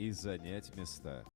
и занять места.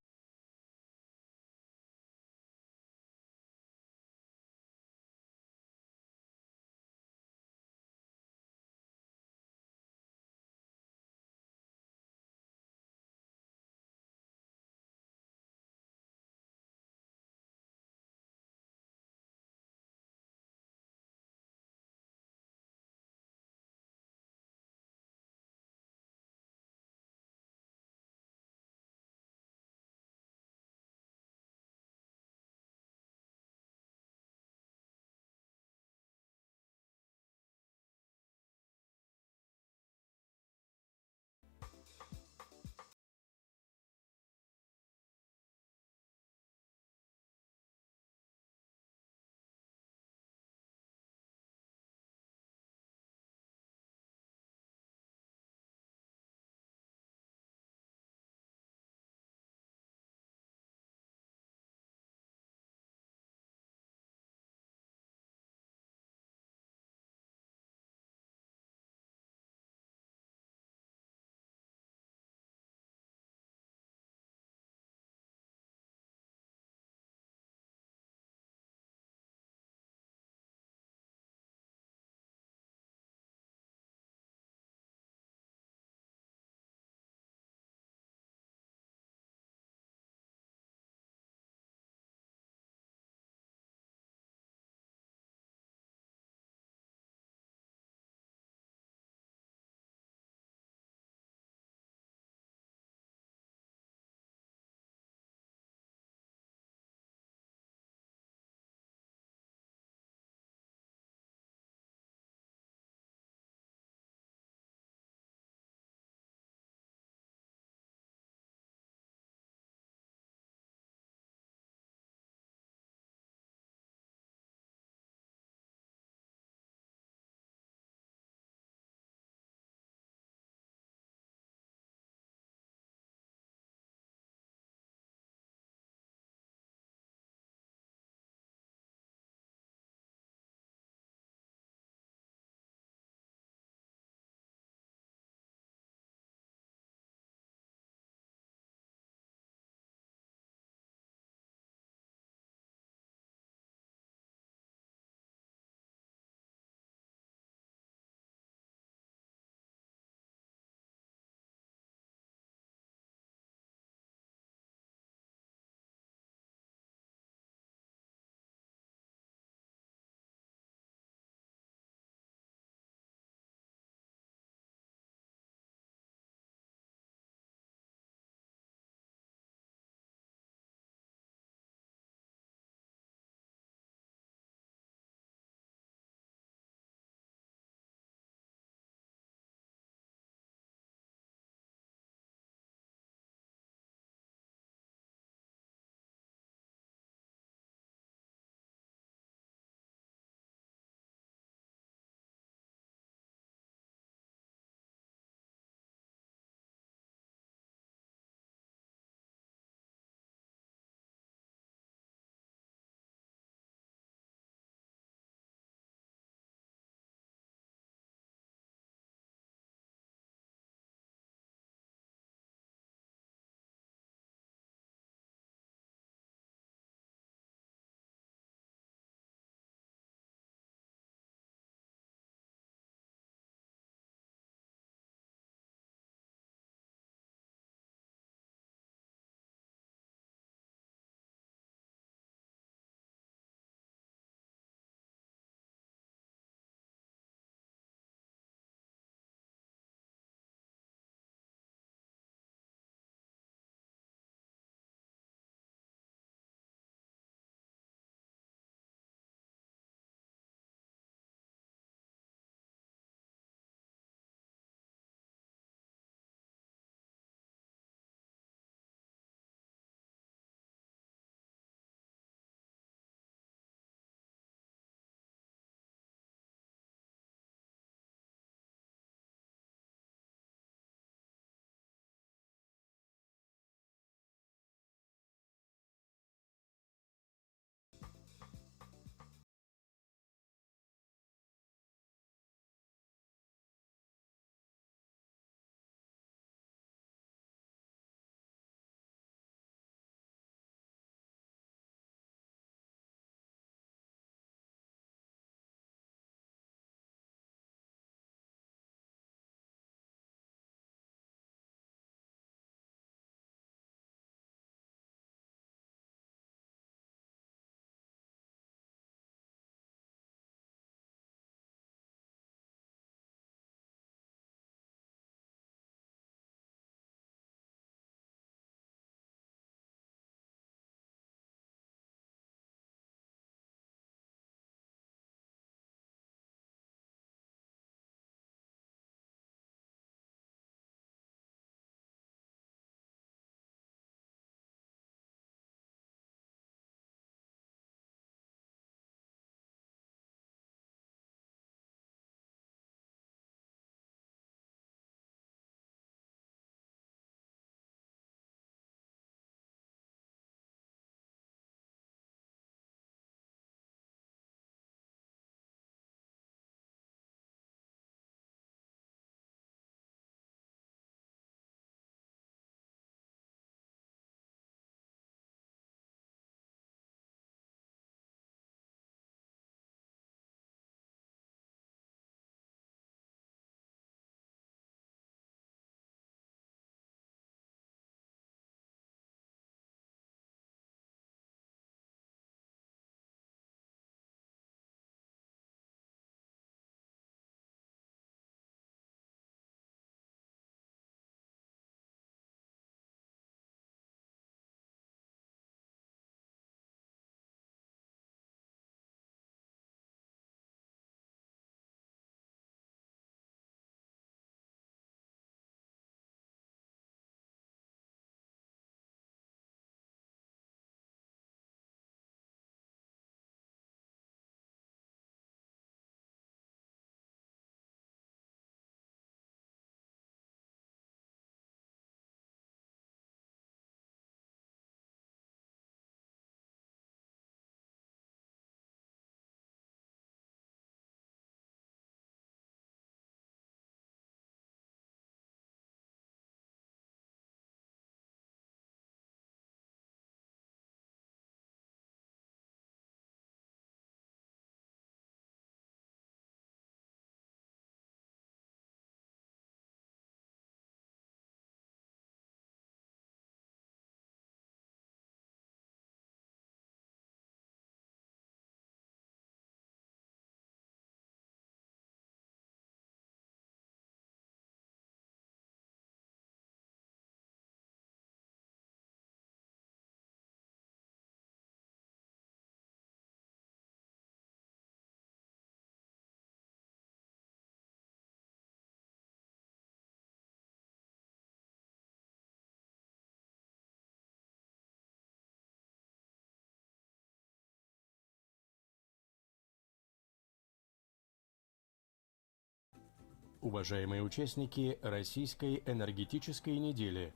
Уважаемые участники Российской энергетической недели,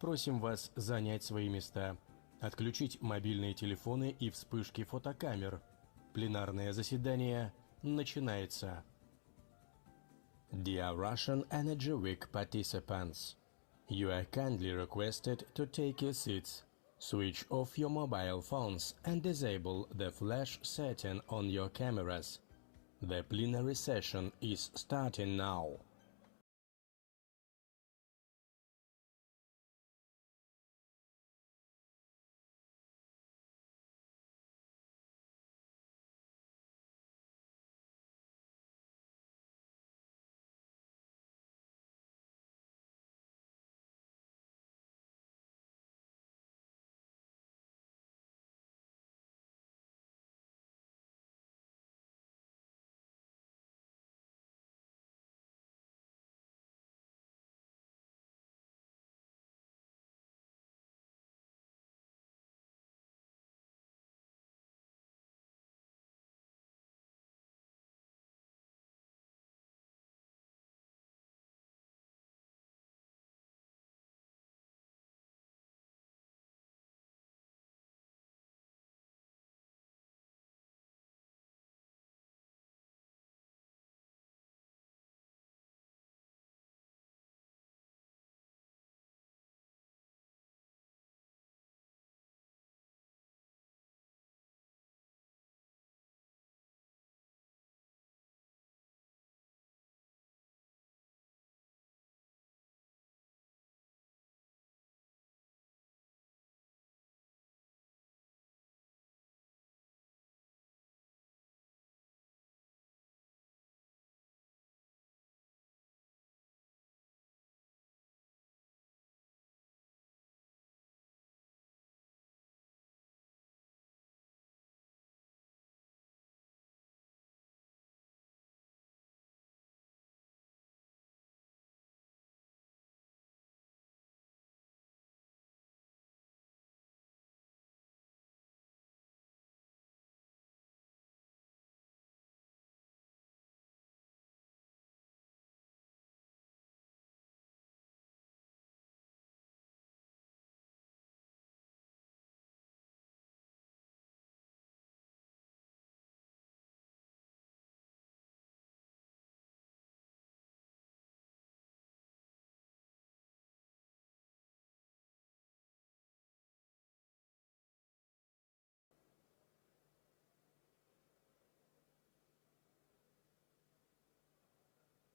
просим вас занять свои места, отключить мобильные телефоны и вспышки фотокамер. Пленарное заседание начинается. Dear Russian Energy Week participants, you are kindly requested to take your seats, switch off your mobile phones and disable the flash setting on your cameras. The plenary session is starting now.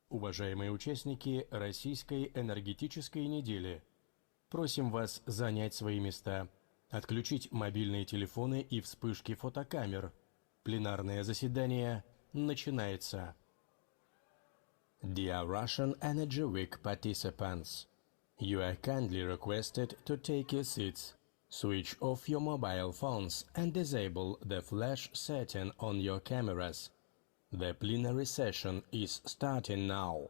Уважаемые участники Российской энергетической недели, просим вас занять свои места, отключить мобильные телефоны и вспышки фотокамер. Пленарное заседание начинается. Dear Russian Energy Week participants, you are kindly requested to take your seats, switch off your mobile phones and disable the flash setting on your cameras. The plenary session is starting now.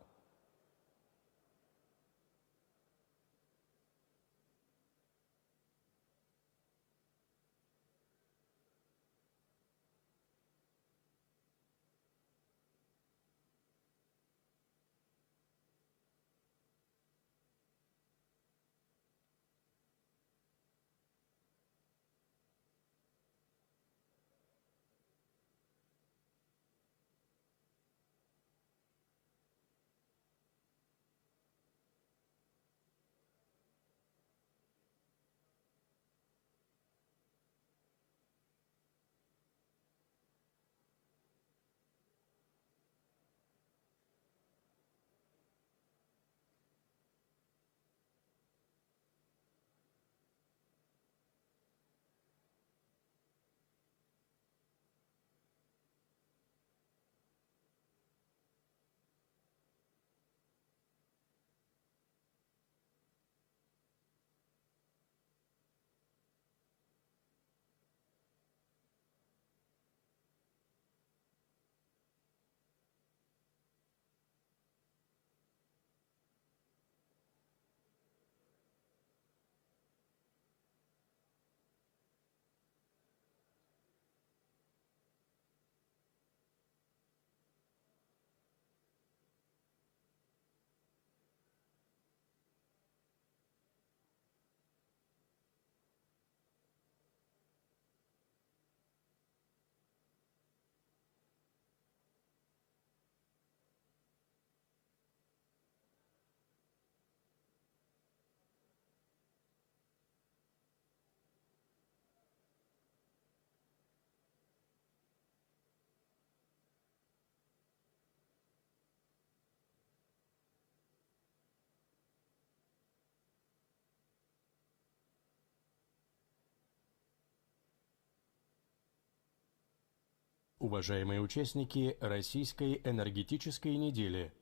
Уважаемые участники Российской энергетической недели,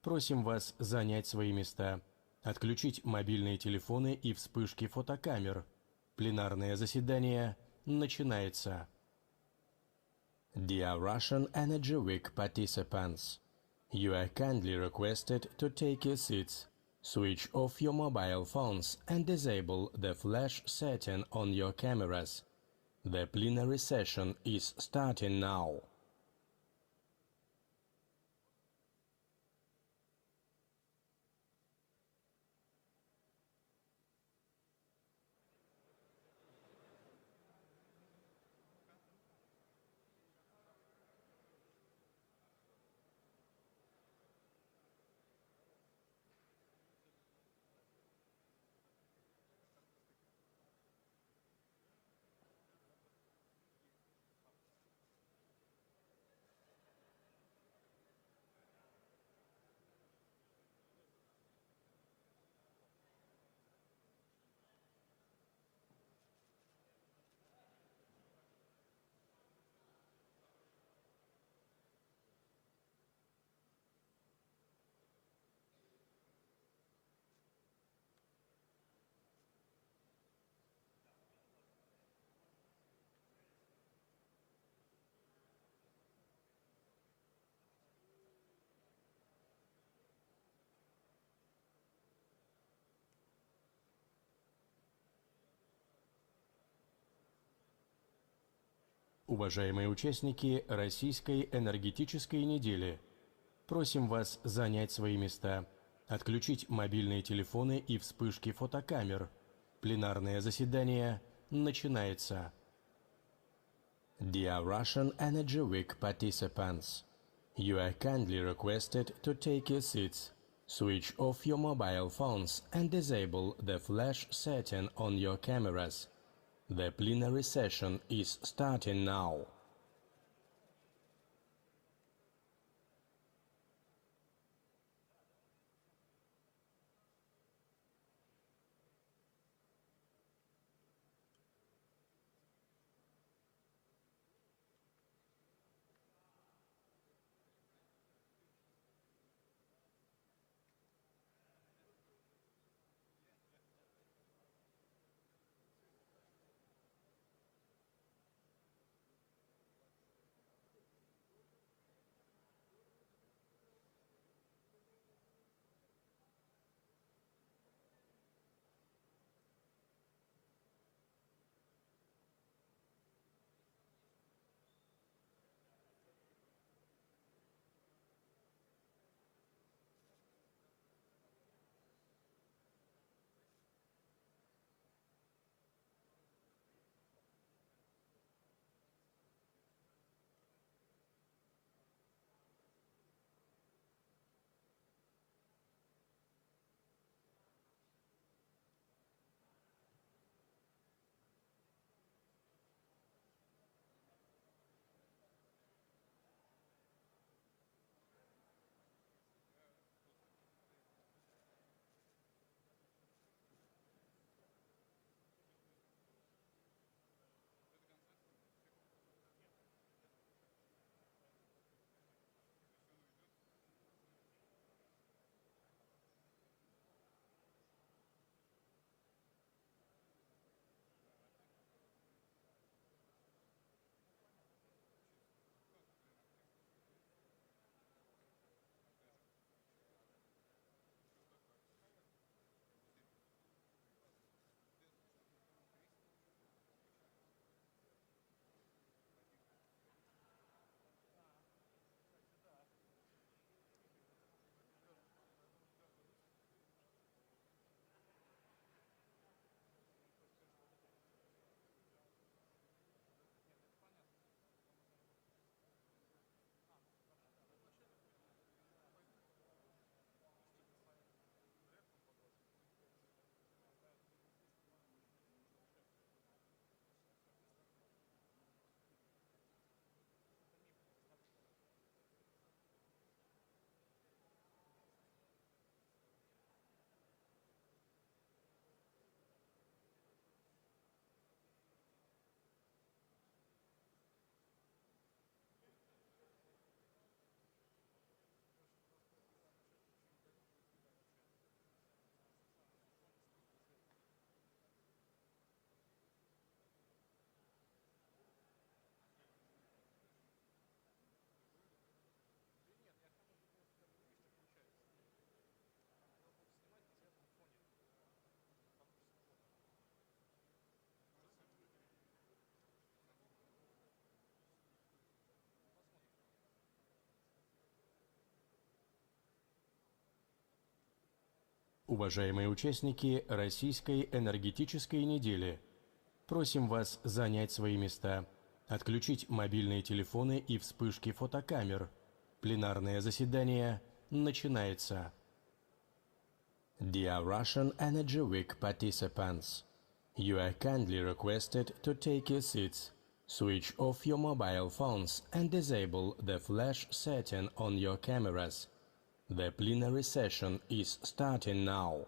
просим вас занять свои места, отключить мобильные телефоны и вспышки фотокамер. Пленарное заседание начинается. Dear Russian Energy Week participants, you are kindly requested to take your seats, switch off your mobile phones and disable the flash setting on your cameras. The plenary session is starting now. Уважаемые участники Российской энергетической недели, просим вас занять свои места, отключить мобильные телефоны и вспышки фотокамер. Пленарное заседание начинается. Dear Russian Energy Week participants, you are kindly requested to take your seats, switch off your mobile phones and disable the flash setting on your cameras. The plenary session is starting now. Уважаемые участники Российской энергетической недели, просим вас занять свои места, отключить мобильные телефоны и вспышки фотокамер. Пленарное заседание начинается. Dear Russian Energy Week participants, you are kindly requested to take your seats, switch off your mobile phones and disable the flash setting on your cameras. The plenary session is starting now.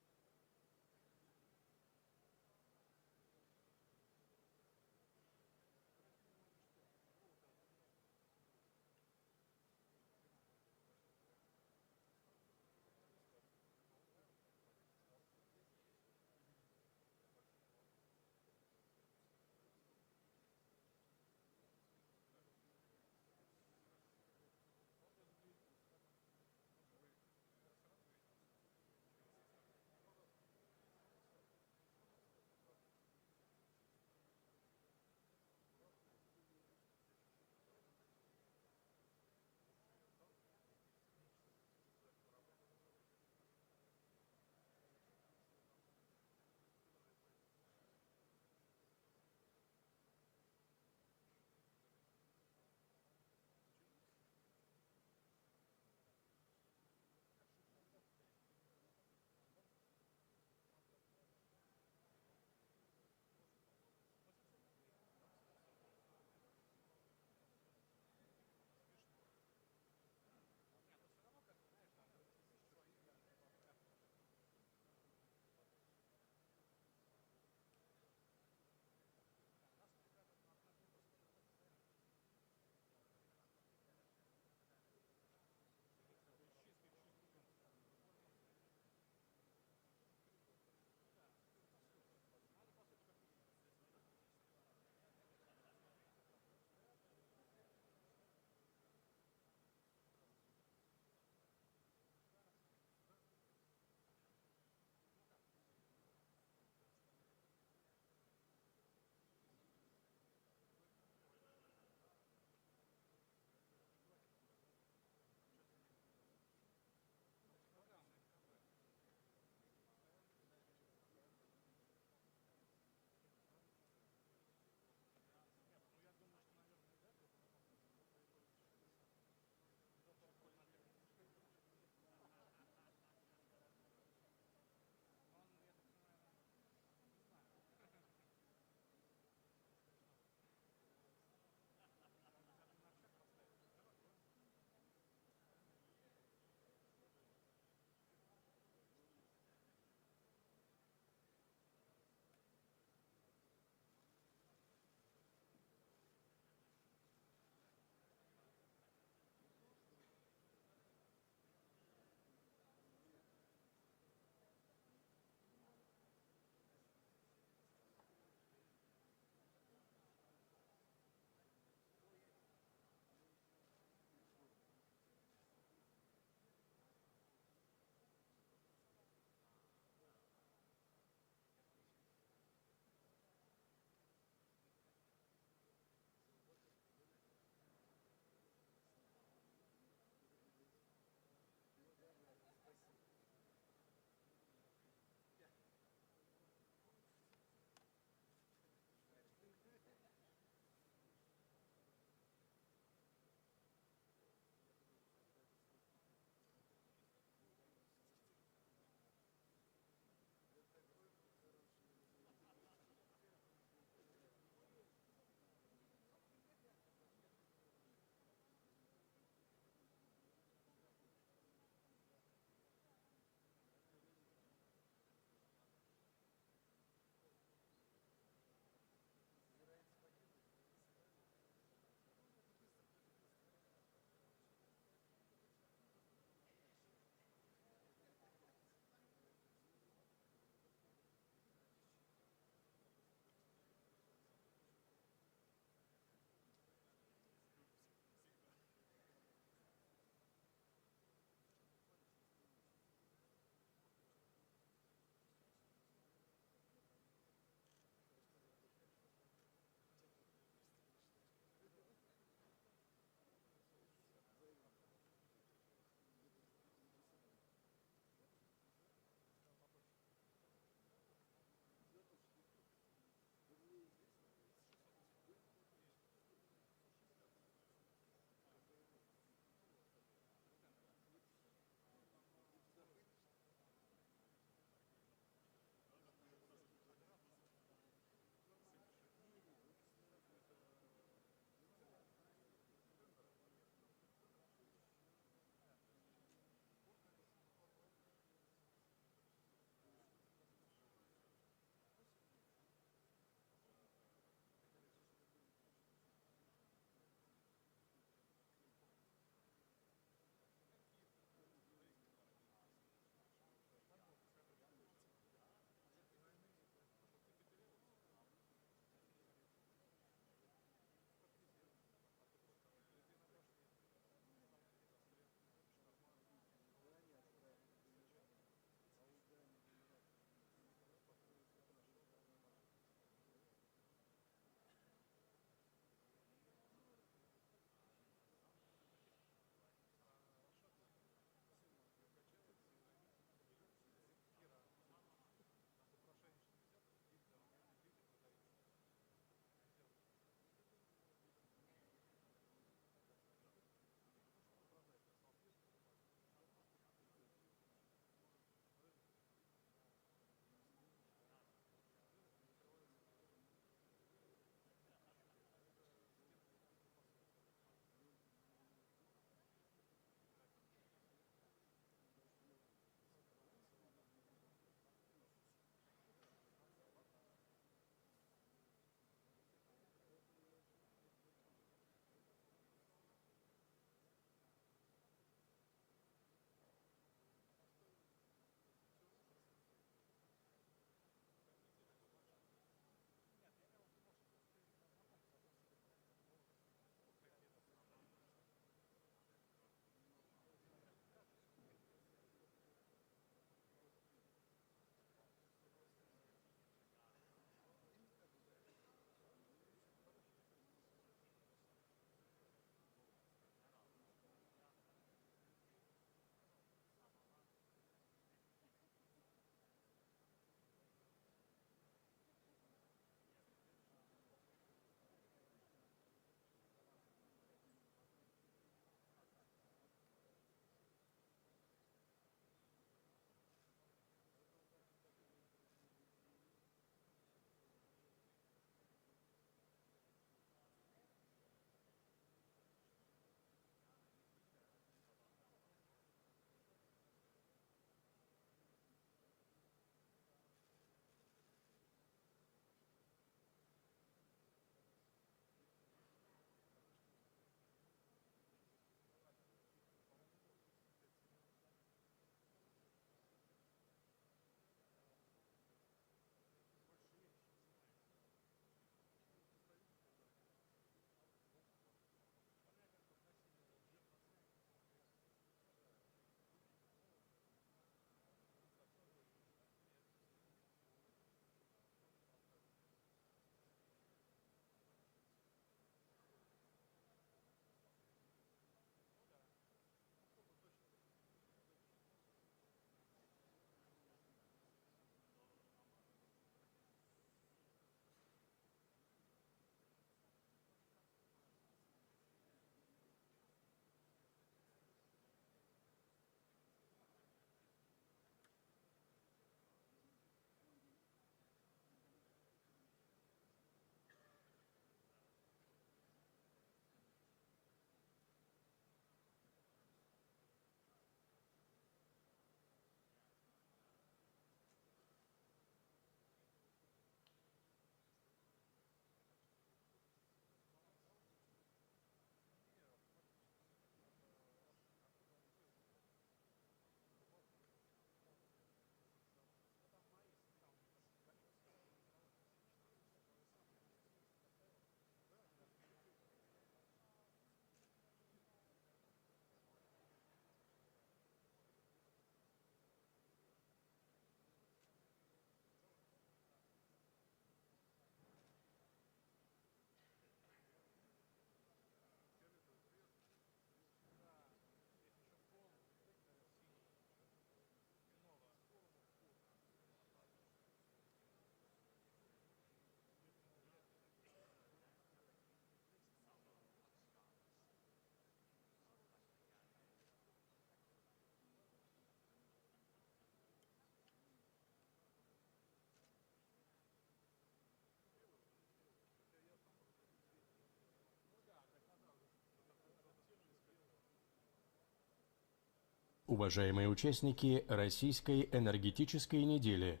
Уважаемые участники Российской энергетической недели,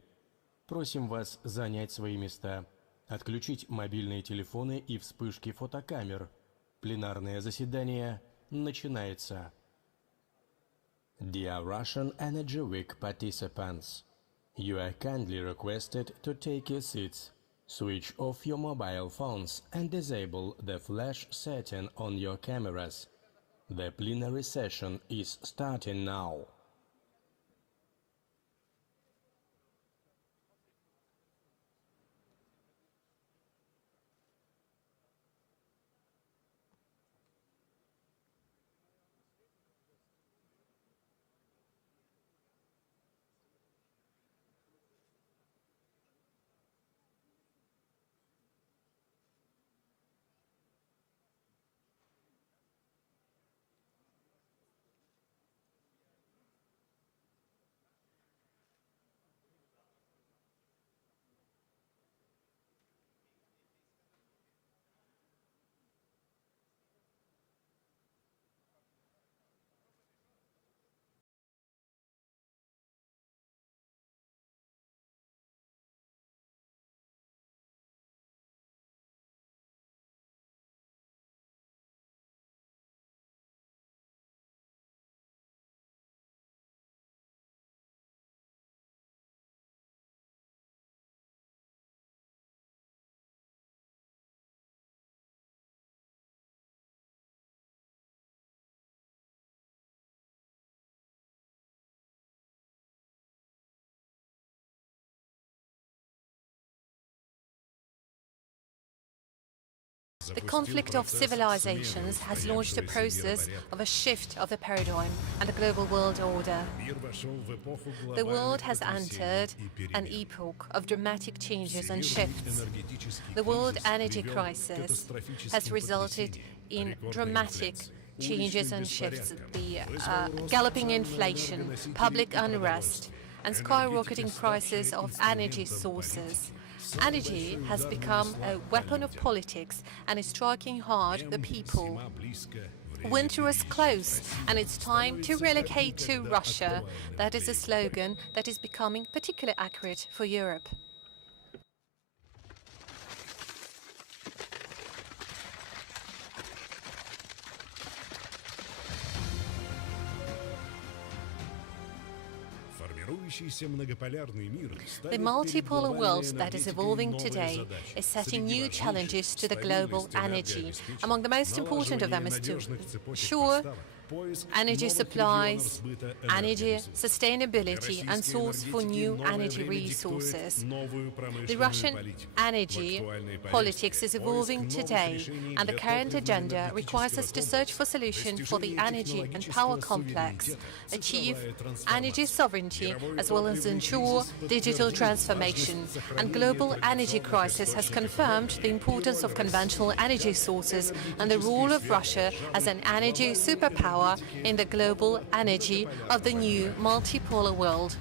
просим вас занять свои места, отключить мобильные телефоны и вспышки фотокамер. Пленарное заседание начинается. Dear Russian Energy Week participants, you are kindly requested to take your seats, switch off your mobile phones and disable the flash setting on your cameras. The plenary session is starting now. The conflict of civilizations has launched a process of a shift of the paradigm and the global world order. The world has entered an epoch of dramatic changes and shifts. The world energy crisis has resulted in dramatic changes and shifts, the galloping inflation, public unrest, and skyrocketing prices of energy sources. Energy has become a weapon of politics and is striking hard the people. Winter is close and it's time to relocate to Russia. That is a slogan that is becoming particularly accurate for Europe. The multipolar world that is evolving today is setting new challenges to the global energy. Among the most important of them is to ensure energy supplies, energy sustainability, and source for new energy resources. The Russian energy politics is evolving today, and the current agenda requires us to search for solutions for the energy and power complex, achieve energy sovereignty, as well as ensure digital transformation. And global energy crisis has confirmed the importance of conventional energy sources and the role of Russia as an energy superpower in the global energy of the new multipolar world.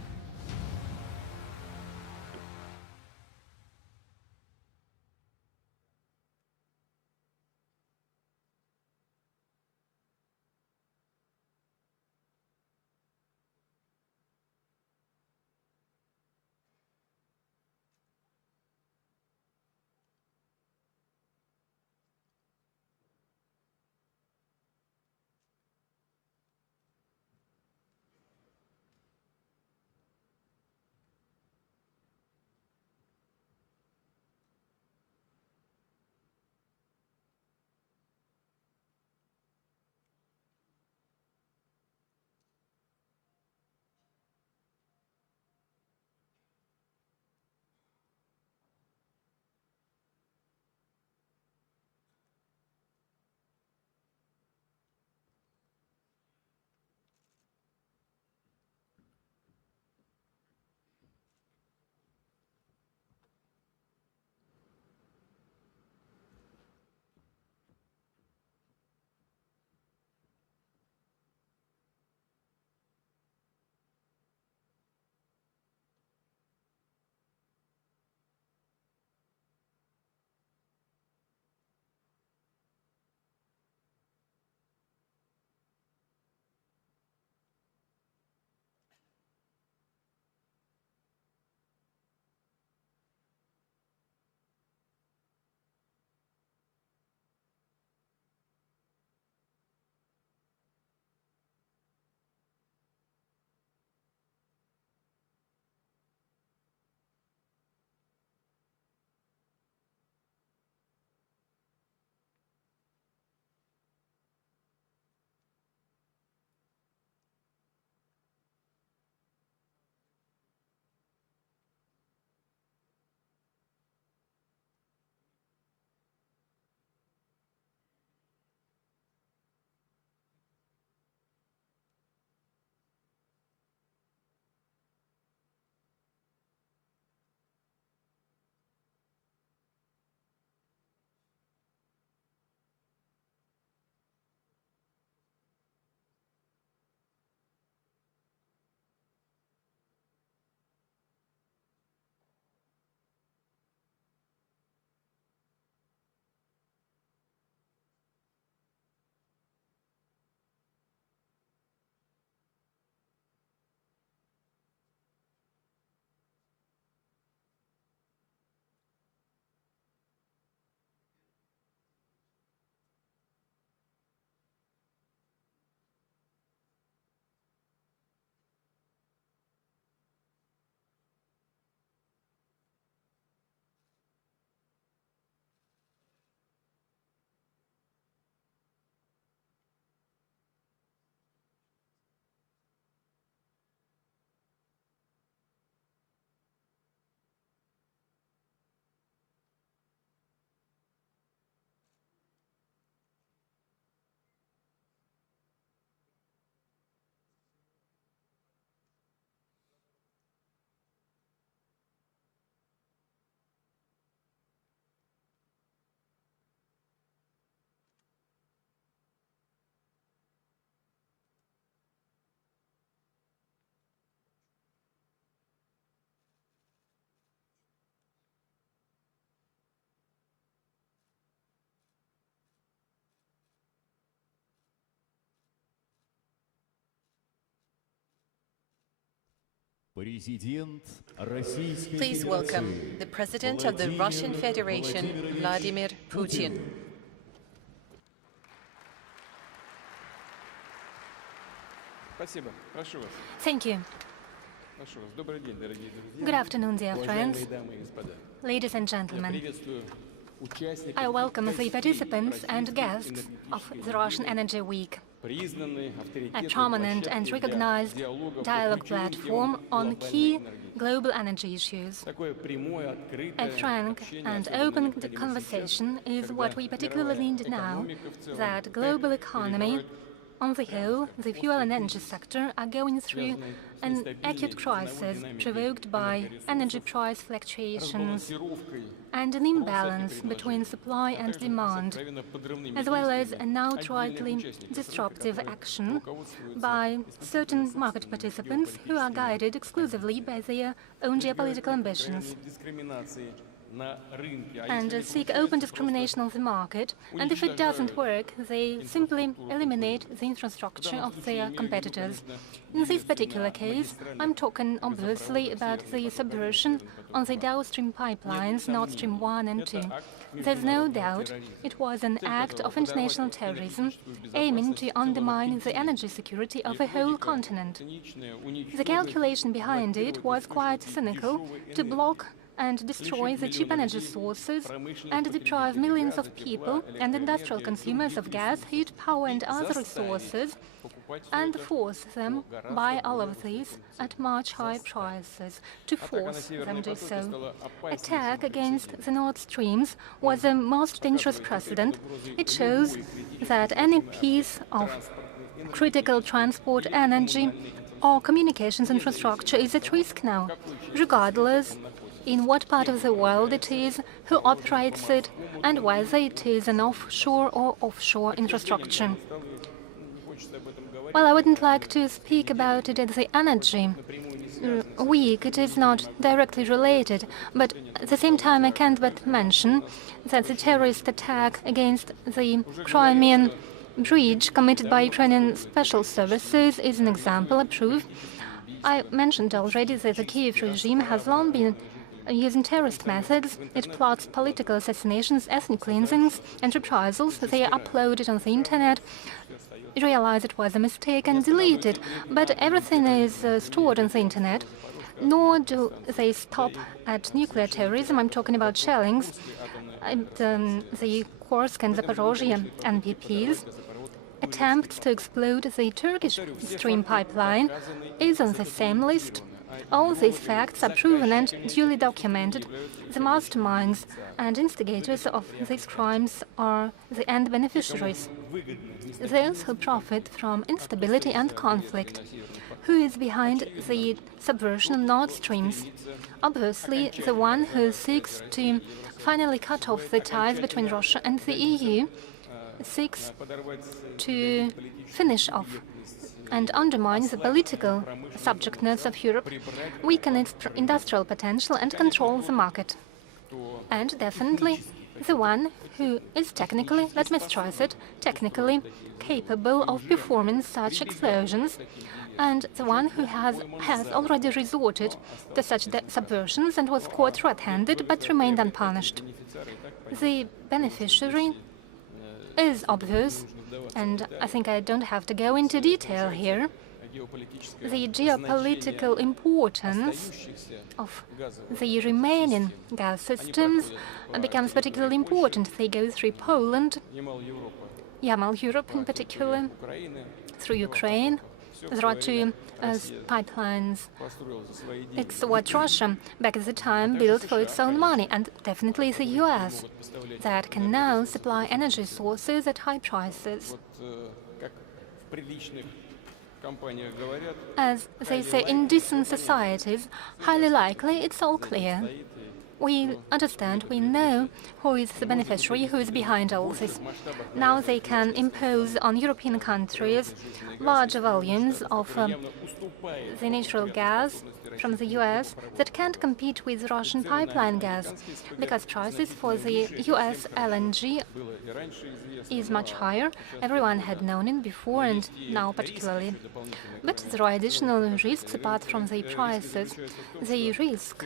Please welcome the President of the Russian Federation, Vladimir Putin. Thank you. Good afternoon, dear friends, ladies and gentlemen. I welcome the participants and guests of the Russian Energy Week, a prominent and recognized dialogue platform on key global energy issues. A frank and open conversation is what we particularly need now, that global economy, on the whole, the fuel and energy sector are going through an acute crisis provoked by energy price fluctuations and an imbalance between supply and demand, as well as an outrightly disruptive action by certain market participants who are guided exclusively by their own geopolitical ambitions and seek open discrimination on the market, and if it doesn't work, they simply eliminate the infrastructure of their competitors. In this particular case, I'm talking obviously about the subversion on the downstream pipelines Nord Stream 1 and 2. There's no doubt it was an act of international terrorism aiming to undermine the energy security of a whole continent. The calculation behind it was quite cynical: to block and destroy the cheap energy sources and deprive millions of people and industrial consumers of gas, heat, power and other resources, and force them buy all of these at much higher prices, to force them to do so. Attack against the Nord Streams was the most dangerous precedent. It shows that any piece of critical transport, energy or communications infrastructure is at risk now, regardless in what part of the world it is, who operates it, and whether it is an offshore or offshore infrastructure. Well, I wouldn't like to speak about it at the Energy Week. It is not directly related, but at the same time I can't but mention that the terrorist attack against the Crimean Bridge committed by Ukrainian special services is an example, a proof. I mentioned already that the Kiev regime has long been using terrorist methods. It plots political assassinations, ethnic cleansings and reprisals. They are uploaded on the internet, realize it was a mistake and delete it. But everything is stored on the internet. Nor do they stop at nuclear terrorism. I'm talking about shellings at the Kursk and Zaporozhye NPPs. Attempts to explode the Turkish Stream pipeline is on the same list. All these facts are proven and duly documented. The masterminds and instigators of these crimes are the end beneficiaries, those who profit from instability and conflict. Who is behind the subversion of Nord Streams? Obviously, the one who seeks to finally cut off the ties between Russia and the EU, seeks to finish off and undermine the political subjectness of Europe, weaken its industrial potential and control the market. And definitely the one who is technically, let me stress it, technically capable of performing such explosions, and the one who has already resorted to such subversions and was caught red-handed but remained unpunished. The beneficiary is obvious, and I think I don't have to go into detail here. The geopolitical importance of the remaining gas systems becomes particularly important. They go through Poland, Yamal Europe in particular, through Ukraine. There are two pipelines. It's what Russia, back at the time, built for its own money, and definitely the US, that can now supply energy sources at high prices. As they say, in decent societies, highly likely it's all clear. We understand, we know who is the beneficiary, who is behind all this. Now they can impose on European countries large volumes of the natural gas from the US that can't compete with Russian pipeline gas, because prices for the US LNG is much higher. Everyone had known it before and now particularly. But there are additional risks apart from the prices. The risk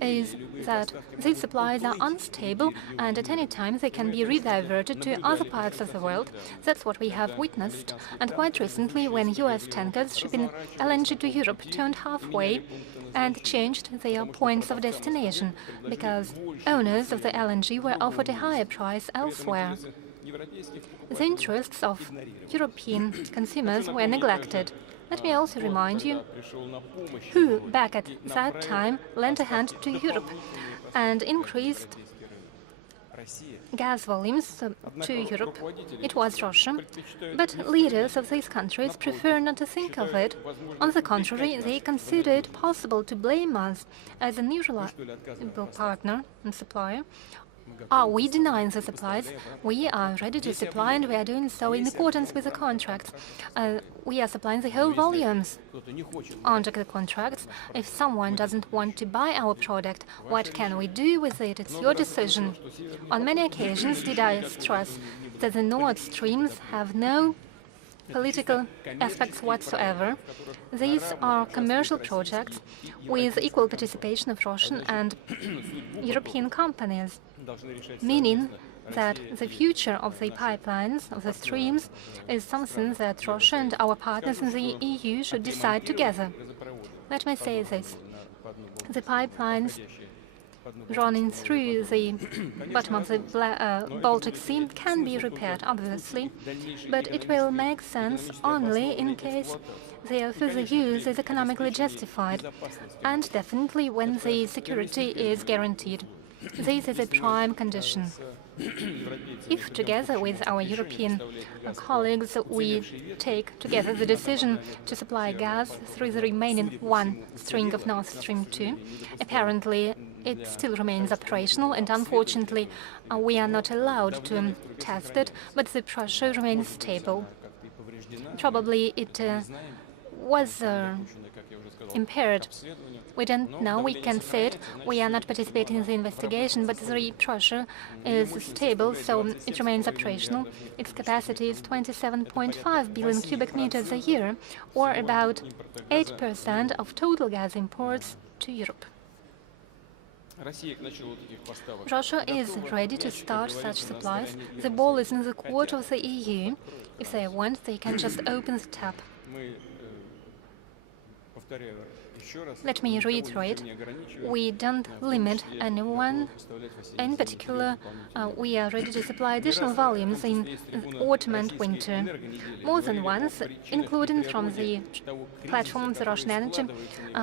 is that these supplies are unstable and at any time they can be rediverted to other parts of the world. That's what we have witnessed. And quite recently, when US tankers shipping LNG to Europe turned halfway and changed their points of destination, because owners of the LNG were offered a higher price elsewhere. The interests of European consumers were neglected. Let me also remind you who, back at that time, lent a hand to Europe and increased gas volumes to Europe. It was Russia, but leaders of these countries prefer not to think of it. On the contrary, they consider it possible to blame us as a neutral partner and supplier. Are we denying the supplies? We are ready to supply, and we are doing so in accordance with the contracts. We are supplying the whole volumes under the contracts. If someone doesn't want to buy our product, what can we do with it? It's your decision. On many occasions did I stress that the Nord Streams have no political aspects whatsoever. These are commercial projects with equal participation of Russian and European companies, meaning that the future of the pipelines, of the streams, is something that Russia and our partners in the EU should decide together. Let me say this. The pipelines running through the bottom of the Baltic Sea can be repaired, obviously, but it will make sense only in case their further use is economically justified, and definitely when the security is guaranteed. This is a prime condition. If, together with our European colleagues, we take together the decision to supply gas through the remaining one string of Nord Stream 2, apparently it still remains operational, and unfortunately we are not allowed to test it, but the pressure remains stable. Probably it was impaired. We don't know, we can say it. We are not participating in the investigation, but the pressure is stable, so it remains operational. Its capacity is 27.5 billion cubic meters a year, or about 8% of total gas imports to Europe. Russia is ready to start such supplies. The ball is in the court of the EU. If they want, they can just open the tap. Let me reiterate, we don't limit anyone. In particular, we are ready to supply additional volumes in autumn and winter. More than once, including from the platform of the Russian energy,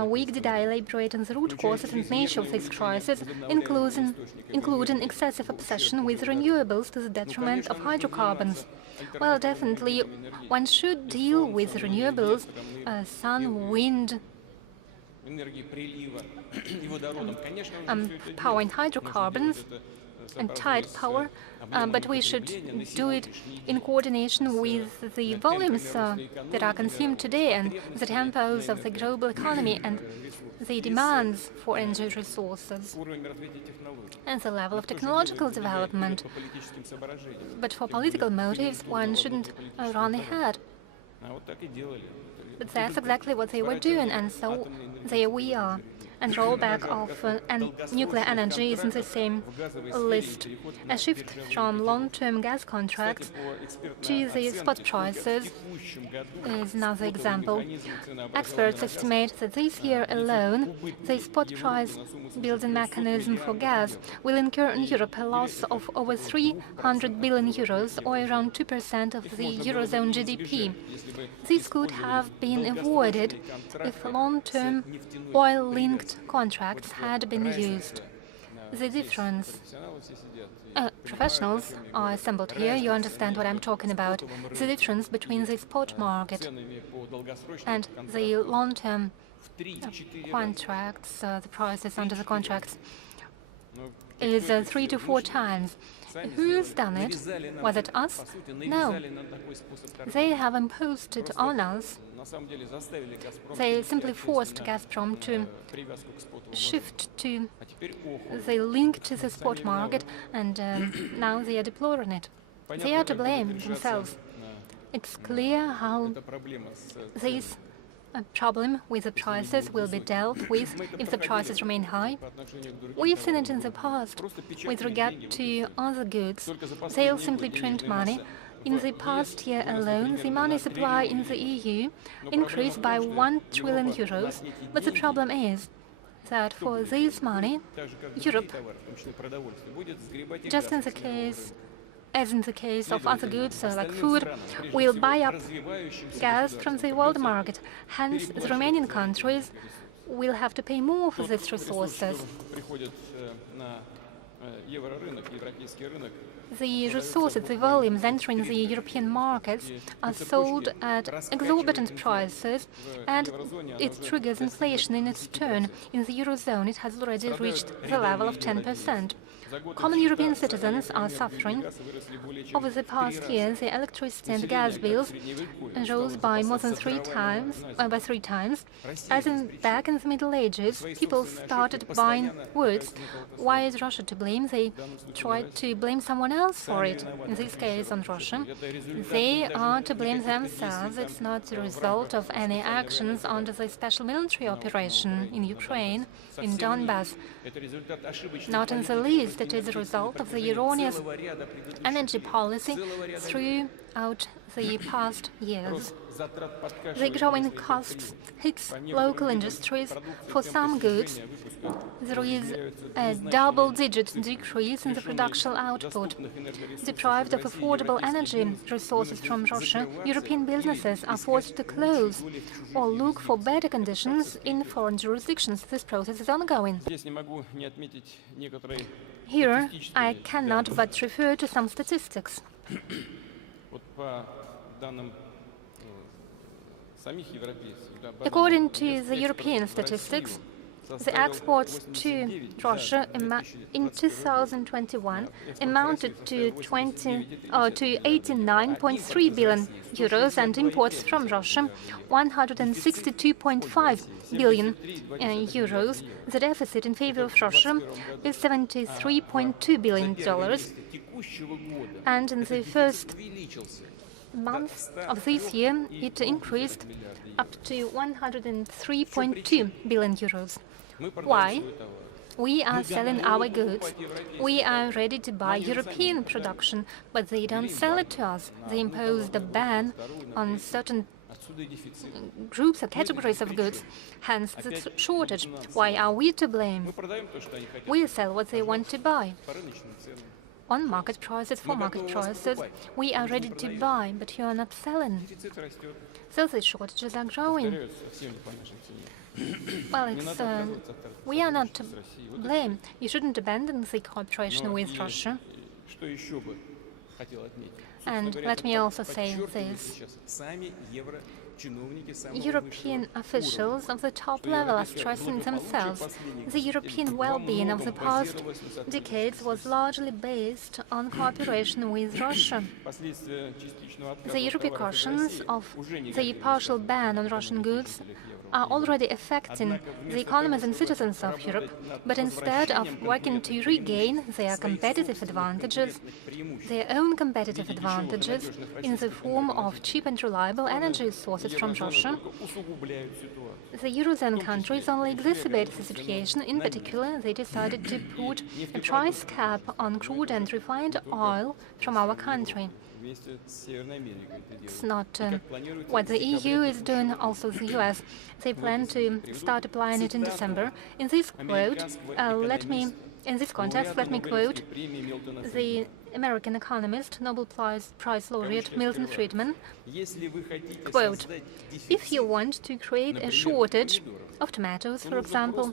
we did I elaborate on the root causes and nature of this crisis, including excessive obsession with renewables to the detriment of hydrocarbons. Well, definitely, one should deal with renewables, sun, wind, power and hydrocarbons and tide power, but we should do it in coordination with the volumes that are consumed today and the tempos of the global economy and the demands for energy resources and the level of technological development. But for political motives, one shouldn't run ahead. But that's exactly what they were doing, and so there we are. And rollback of nuclear energy is in the same list. A shift from long-term gas contracts to the spot prices is another example. Experts estimate that this year alone, the spot price building mechanism for gas will incur in Europe a loss of over 300 billion euros, or around 2% of the Eurozone GDP. This could have been avoided if long-term oil-linked contracts had been used. The difference... professionals are assembled here, you understand what I'm talking about. The difference between the spot market and the long-term contracts, the prices under the contracts, is 3 to 4 times. Who's done it? Was it us? No. They have imposed it on us They simply forced Gazprom to shift to the link to the spot market, and now they are deploring it. They are to blame themselves. It's clear how this problem with the prices will be dealt with if the prices remain high. We've seen it in the past with regard to other goods. They'll simply print money. In the past year alone, the money supply in the EU increased by 1 trillion euros, but the problem is that for this money, Europe, just as in the case of other goods like food, will buy up gas from the world market. Hence, the Romanian countries will have to pay more for these resources. The resources, the volumes entering the European markets are sold at exorbitant prices, and it triggers inflation in its turn. In the Eurozone, it has already reached the level of 10%. Common European citizens are suffering. Over the past year, the electricity and gas bills rose by more than three times. Back in the Middle Ages, people started buying woods. Why is Russia to blame? They tried to blame someone else for it. In this case, on Russia. They are to blame themselves. It's not the result of any actions under the special military operation in Ukraine, in Donbass. Not in the least. It is a result of the erroneous energy policy throughout the past years. The growing costs hits local industries. For some goods, there is a double-digit decrease in the production output. Deprived of affordable energy resources from Russia, European businesses are forced to close or look for better conditions in foreign jurisdictions. This process is ongoing. Here, I cannot but refer to some statistics. According to the European statistics, the exports to Russia in 2021 amounted to 89.3 billion euros, and imports from Russia 162.5 billion euros. The deficit in favor of Russia is $73.2 billion, and in the first month of this year, it increased up to 103.2 billion euros. Why? We are selling our goods. We are ready to buy European production, but they don't sell it to us. They imposed a ban on certain groups or categories of goods, hence the shortage. Why are we to blame? We sell what they want to buy. On market prices, for market prices, we are ready to buy, but you are not selling. So the shortages are growing. Well, we are not to blame. You shouldn't abandon the cooperation with Russia. And let me also say this. European officials of the top level are stressing themselves. The European well-being of the past decades was largely based on cooperation with Russia. The repercussions of the partial ban on Russian goods are already affecting the economies and citizens of Europe, but instead of working to regain their competitive advantages, their own competitive advantages in the form of cheap and reliable energy sources from Russia, the Eurozone countries only exacerbate the situation. In particular, they decided to put a price cap on crude and refined oil from our country. It's not what the EU is doing, also the US. They plan to start applying it in December. In this context, let me quote the American economist, Nobel Prize laureate Milton Friedman, quote, "If you want to create a shortage of tomatoes, for example,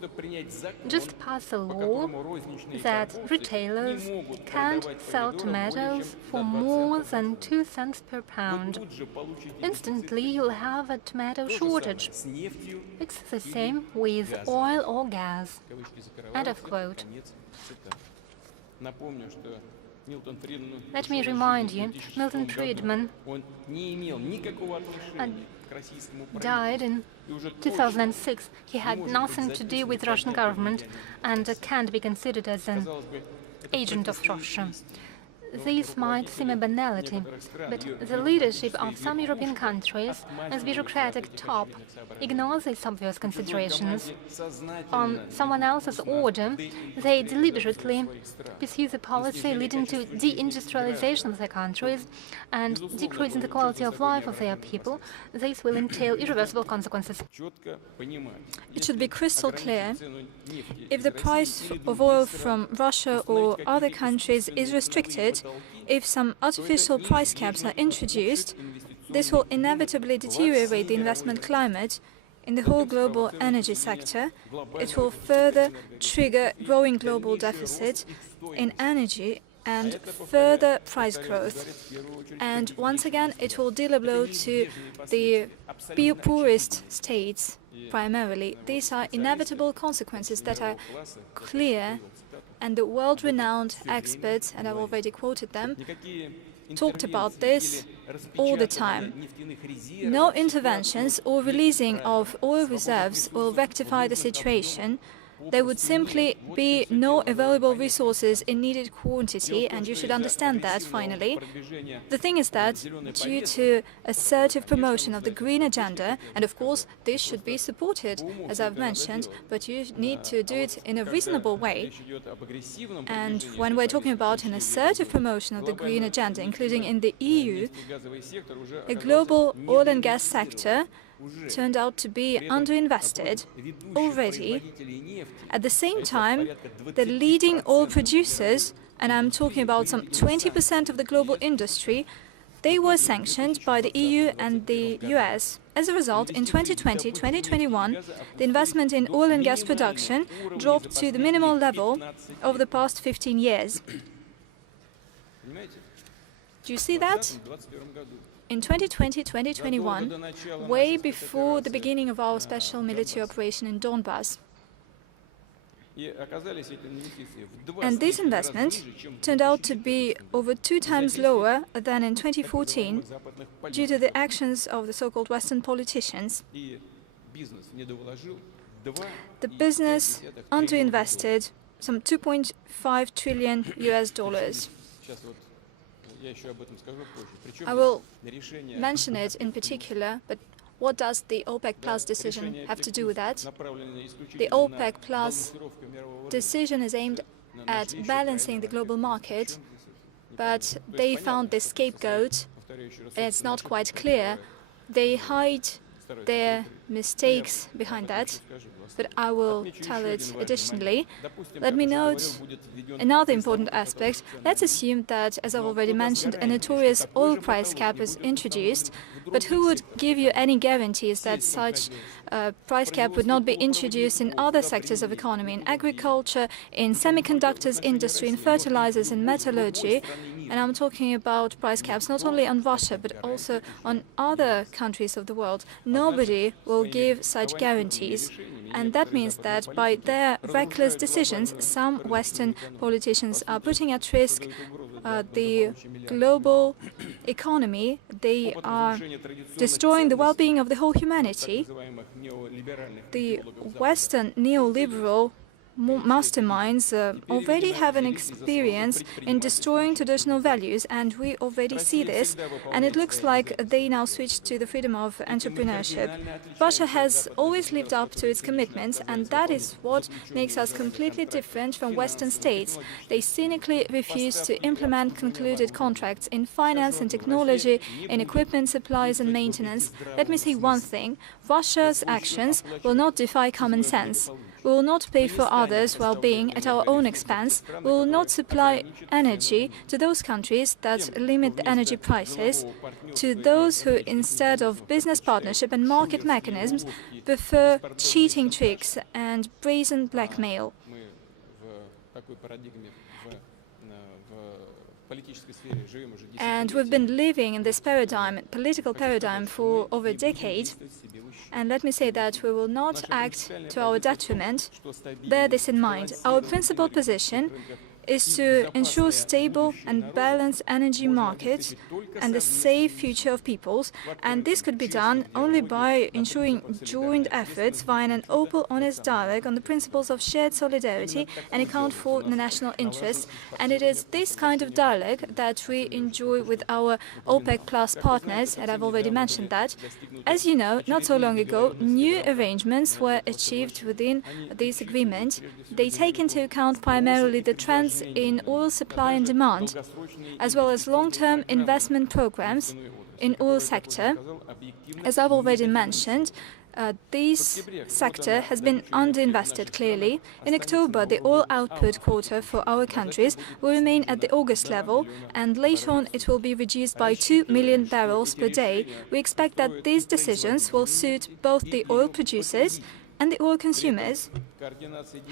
just pass a law that retailers can't sell tomatoes for more than 2 cents per pound. Instantly, you'll have a tomato shortage. It's the same with oil or gas." End of quote. Let me remind you, Milton Friedman died in 2006. He had nothing to do with Russian government and can't be considered as an agent of Russia. This might seem a banality, but the leadership of some European countries, as bureaucratic top, ignores these obvious considerations. On someone else's order, they deliberately pursue the policy leading to deindustrialization of their countries and decreasing the quality of life of their people. This will entail irreversible consequences. It should be crystal clear, if the price of oil from Russia or other countries is restricted, if some artificial price caps are introduced, this will inevitably deteriorate the investment climate in the whole global energy sector. It will further trigger growing global deficit in energy and further price growth. And once again, it will deal a blow to the poorest states primarily. These are inevitable consequences that are clear, and the world-renowned experts, and I've already quoted them, talked about this all the time. No interventions or releasing of oil reserves will rectify the situation. There would simply be no available resources in needed quantity, and you should understand that, finally. The thing is that, due to assertive promotion of the green agenda, and of course this should be supported, as I've mentioned, but you need to do it in a reasonable way. And when we're talking about an assertive promotion of the green agenda, including in the EU, a global oil and gas sector turned out to be underinvested already. At the same time, the leading oil producers, and I'm talking about some 20% of the global industry, they were sanctioned by the EU and the US. As a result, in 2020-2021, the investment in oil and gas production dropped to the minimal level of the past 15 years. Do you see that? In 2020-2021, way before the beginning of our special military operation in Donbass. And this investment turned out to be over 2 times lower than in 2014 due to the actions of the so-called Western politicians. The business underinvested some $2.5 trillion US. I will mention it in particular, but what does the OPEC Plus decision have to do with that? The OPEC Plus decision is aimed at balancing the global market, but they found the scapegoat, and it's not quite clear. They hide their mistakes behind that, but I will tell it additionally. Let me note another important aspect. Let's assume that, as I've already mentioned, a notorious oil price cap is introduced, but who would give you any guarantees that such a price cap would not be introduced in other sectors of economy, in agriculture, in semiconductors industry, in fertilizers, in metallurgy? And I'm talking about price caps not only on Russia, but also on other countries of the world. Nobody will give such guarantees. And that means that by their reckless decisions, some Western politicians are putting at risk the global economy. They are destroying the well-being of the whole humanity. The Western neoliberal masterminds already have an experience in destroying traditional values, and we already see this, and it looks like they now switch to the freedom of entrepreneurship. Russia has always lived up to its commitments, and that is what makes us completely different from Western states. They cynically refuse to implement concluded contracts in finance and technology, in equipment supplies and maintenance. Let me say one thing: Russia's actions will not defy common sense. We will not pay for others' well-being at our own expense. We will not supply energy to those countries that limit the energy prices, to those who, instead of business partnership and market mechanisms, prefer cheating tricks and brazen blackmail. And we've been living in this paradigm, political paradigm, for over a decade. And let me say that we will not act to our detriment. Bear this in mind. Our principal position is to ensure stable and balanced energy markets and the safe future of peoples, and this could be done only by ensuring joint efforts via an open, honest dialogue on the principles of shared solidarity and account for the national interests. And it is this kind of dialogue that we enjoy with our OPEC Plus partners, and I've already mentioned that. As you know, not so long ago, new arrangements were achieved within this agreement. They take into account primarily the trends in oil supply and demand, as well as long-term investment programs in oil sector. As I've already mentioned, this sector has been underinvested clearly. In October, the oil output quota for our countries will remain at the August level, and later on it will be reduced by 2 million barrels per day. We expect that these decisions will suit both the oil producers and the oil consumers.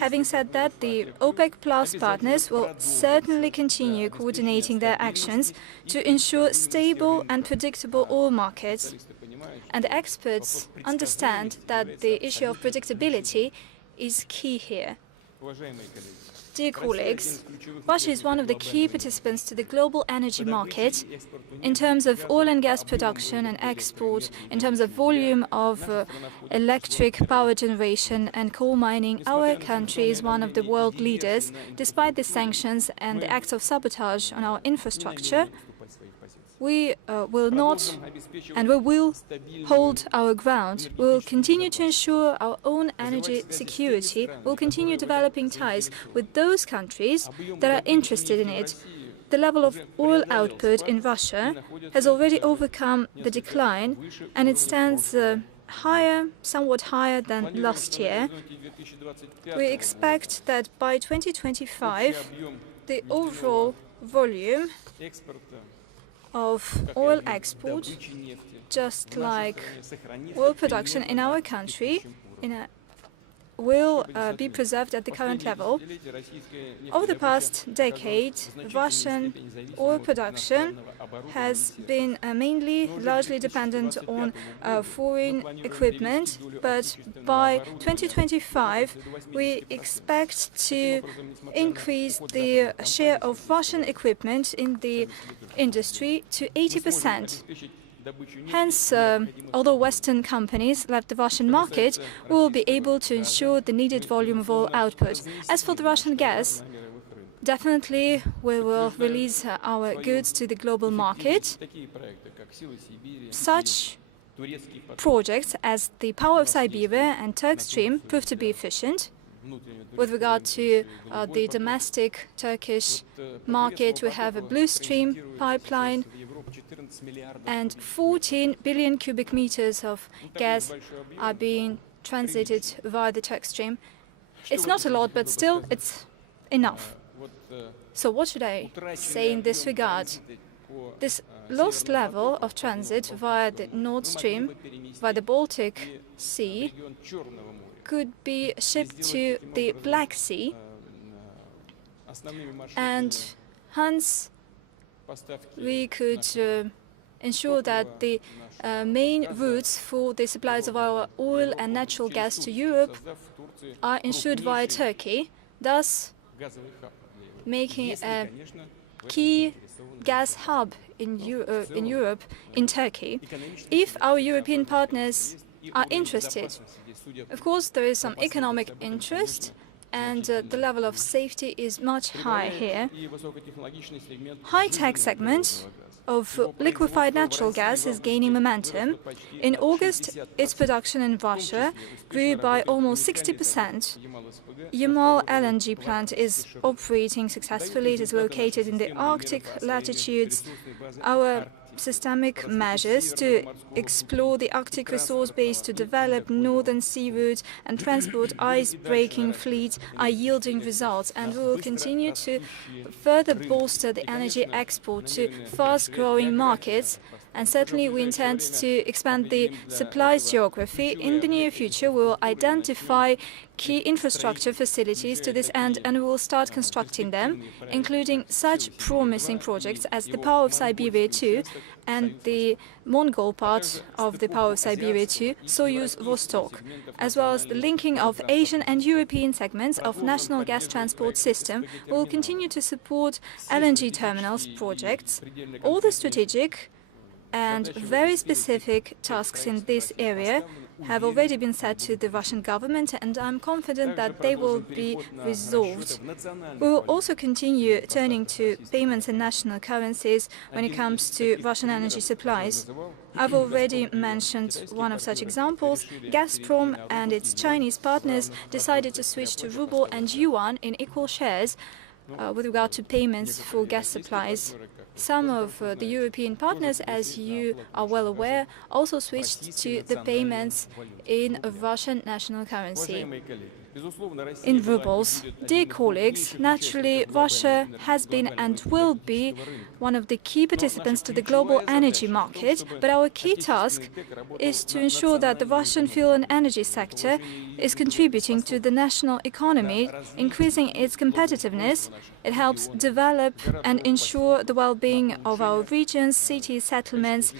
Having said that, the OPEC Plus partners will certainly continue coordinating their actions to ensure stable and predictable oil markets. And the experts understand that the issue of predictability is key here. Dear colleagues, Russia is one of the key participants to the global energy market in terms of oil and gas production and export, in terms of volume of electric power generation and coal mining. Our country is one of the world leaders. Despite the sanctions and the acts of sabotage on our infrastructure, we will not and we will hold our ground. We will continue to ensure our own energy security. We will continue developing ties with those countries that are interested in it. The level of oil output in Russia has already overcome the decline, and it stands somewhat higher than last year. We expect that by 2025, the overall volume of oil export, just like oil production in our country, will be preserved at the current level. Over the past decade, Russian oil production has been mainly largely dependent on foreign equipment, but by 2025 we expect to increase the share of Russian equipment in the industry to 80%. Hence, although Western companies left the Russian market, we will be able to ensure the needed volume of oil output. As for the Russian gas, definitely we will release our goods to the global market. Such projects as the Power of Siberia and Turk Stream prove to be efficient. With regard to the domestic Turkish market, we have a Blue Stream pipeline, and 14 billion cubic meters of gas are being transited via the Turk Stream. It's not a lot, but still it's enough. So what should I say in this regard? This lost level of transit via the Nord Stream, via the Baltic Sea, could be shipped to the Black Sea, and hence we could ensure that the main routes for the supplies of our oil and natural gas to Europe are ensured via Turkey, thus making a key gas hub in Europe, in Turkey. If our European partners are interested, of course there is some economic interest, and the level of safety is much higher here. High-tech segment of liquefied natural gas is gaining momentum. In August, its production in Russia grew by almost 60%. Yamal LNG plant is operating successfully. It is located in the Arctic latitudes. Our systemic measures to explore the Arctic resource base, to develop northern sea routes and transport ice-breaking fleets are yielding results, and we will continue to further bolster the energy export to fast-growing markets. And certainly we intend to expand the supplies geography. In the near future, we will identify key infrastructure facilities to this end, and we will start constructing them, including such promising projects as the Power of Siberia 2 and the Mongol part of the Power of Siberia 2, Soyuz Vostok, as well as the linking of Asian and European segments of national gas transport system. We will continue to support LNG terminals projects. All the strategic And very specific tasks in this area have already been set to the Russian government, and I'm confident that they will be resolved. We will also continue turning to payments in national currencies when it comes to Russian energy supplies. I've already mentioned one of such examples. Gazprom and its Chinese partners decided to switch to ruble and yuan in equal shares with regard to payments for gas supplies. Some of the European partners, as you are well aware, also switched to the payments in Russian national currency, in rubles. Dear colleagues, naturally, Russia has been and will be one of the key participants to the global energy market, but our key task is to ensure that the Russian fuel and energy sector is contributing to the national economy, increasing its competitiveness. It helps develop and ensure the well-being of our regions, cities, settlements.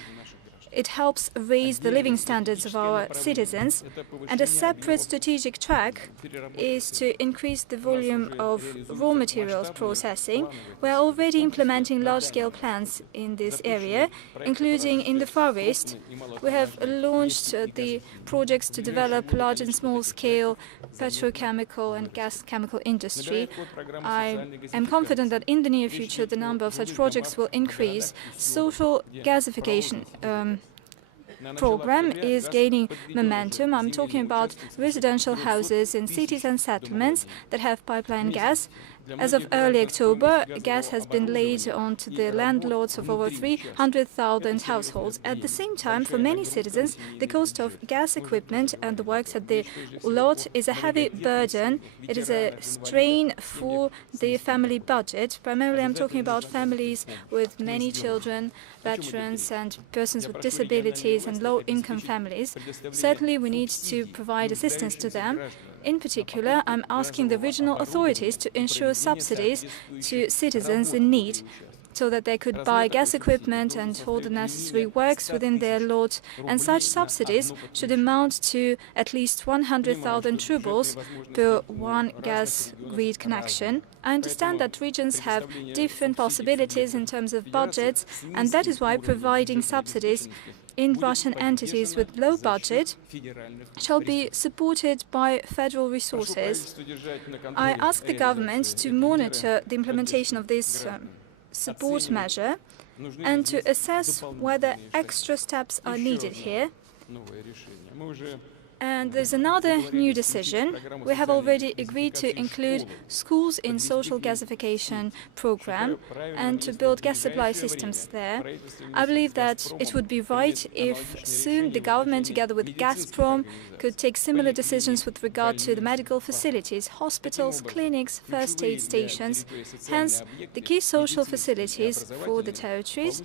It helps raise the living standards of our citizens, and a separate strategic track is to increase the volume of raw materials processing. We are already implementing large-scale plans in this area, including in the Far East. We have launched the projects to develop large and small-scale petrochemical and gas chemical industry. I am confident that in the near future the number of such projects will increase. Social gasification program is gaining momentum. I'm talking about residential houses in cities and settlements that have pipeline gas. As of early October, gas has been laid onto the landlords of over 300,000 households. At the same time, for many citizens, the cost of gas equipment and the works at the lot is a heavy burden. It is a strain for the family budget. Primarily, I'm talking about families with many children, veterans and persons with disabilities and low-income families. Certainly, we need to provide assistance to them. In particular, I'm asking the regional authorities to ensure subsidies to citizens in need, so that they could buy gas equipment and all the necessary works within their lot, and such subsidies should amount to at least 100,000 rubles per one gas grid connection. I understand that regions have different possibilities in terms of budgets, and that is why providing subsidies in Russian entities with low budget shall be supported by federal resources. I ask the government to monitor the implementation of this support measure and to assess whether extra steps are needed here. And there's another new decision. We have already agreed to include schools in social gasification program and to build gas supply systems there. I believe that it would be right if soon the government, together with Gazprom, could take similar decisions with regard to the medical facilities, hospitals, clinics, first aid stations. Hence, the key social facilities for the territories,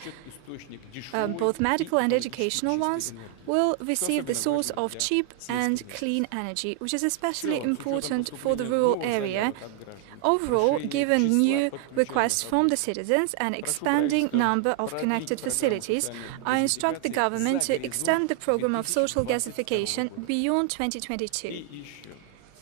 both medical and educational ones, will receive the source of cheap and clean energy, which is especially important for the rural area. Overall, given new requests from the citizens and expanding number of connected facilities, I instruct the government to extend the program of social gasification beyond 2022.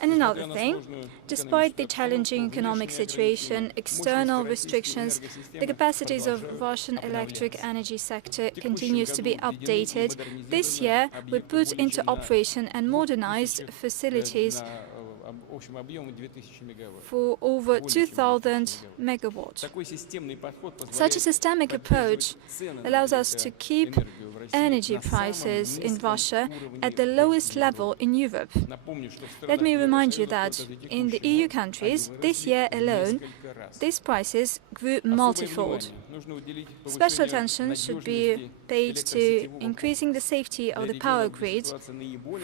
And another thing, despite the challenging economic situation, external restrictions, the capacities of Russian electric energy sector continues to be updated. This year, we put into operation and modernized facilities for over 2,000 megawatts. Such a systemic approach allows us to keep energy prices in Russia at the lowest level in Europe. Let me remind you that in the EU countries, this year alone, these prices grew multifold. Special attention should be paid to increasing the safety of the power grid.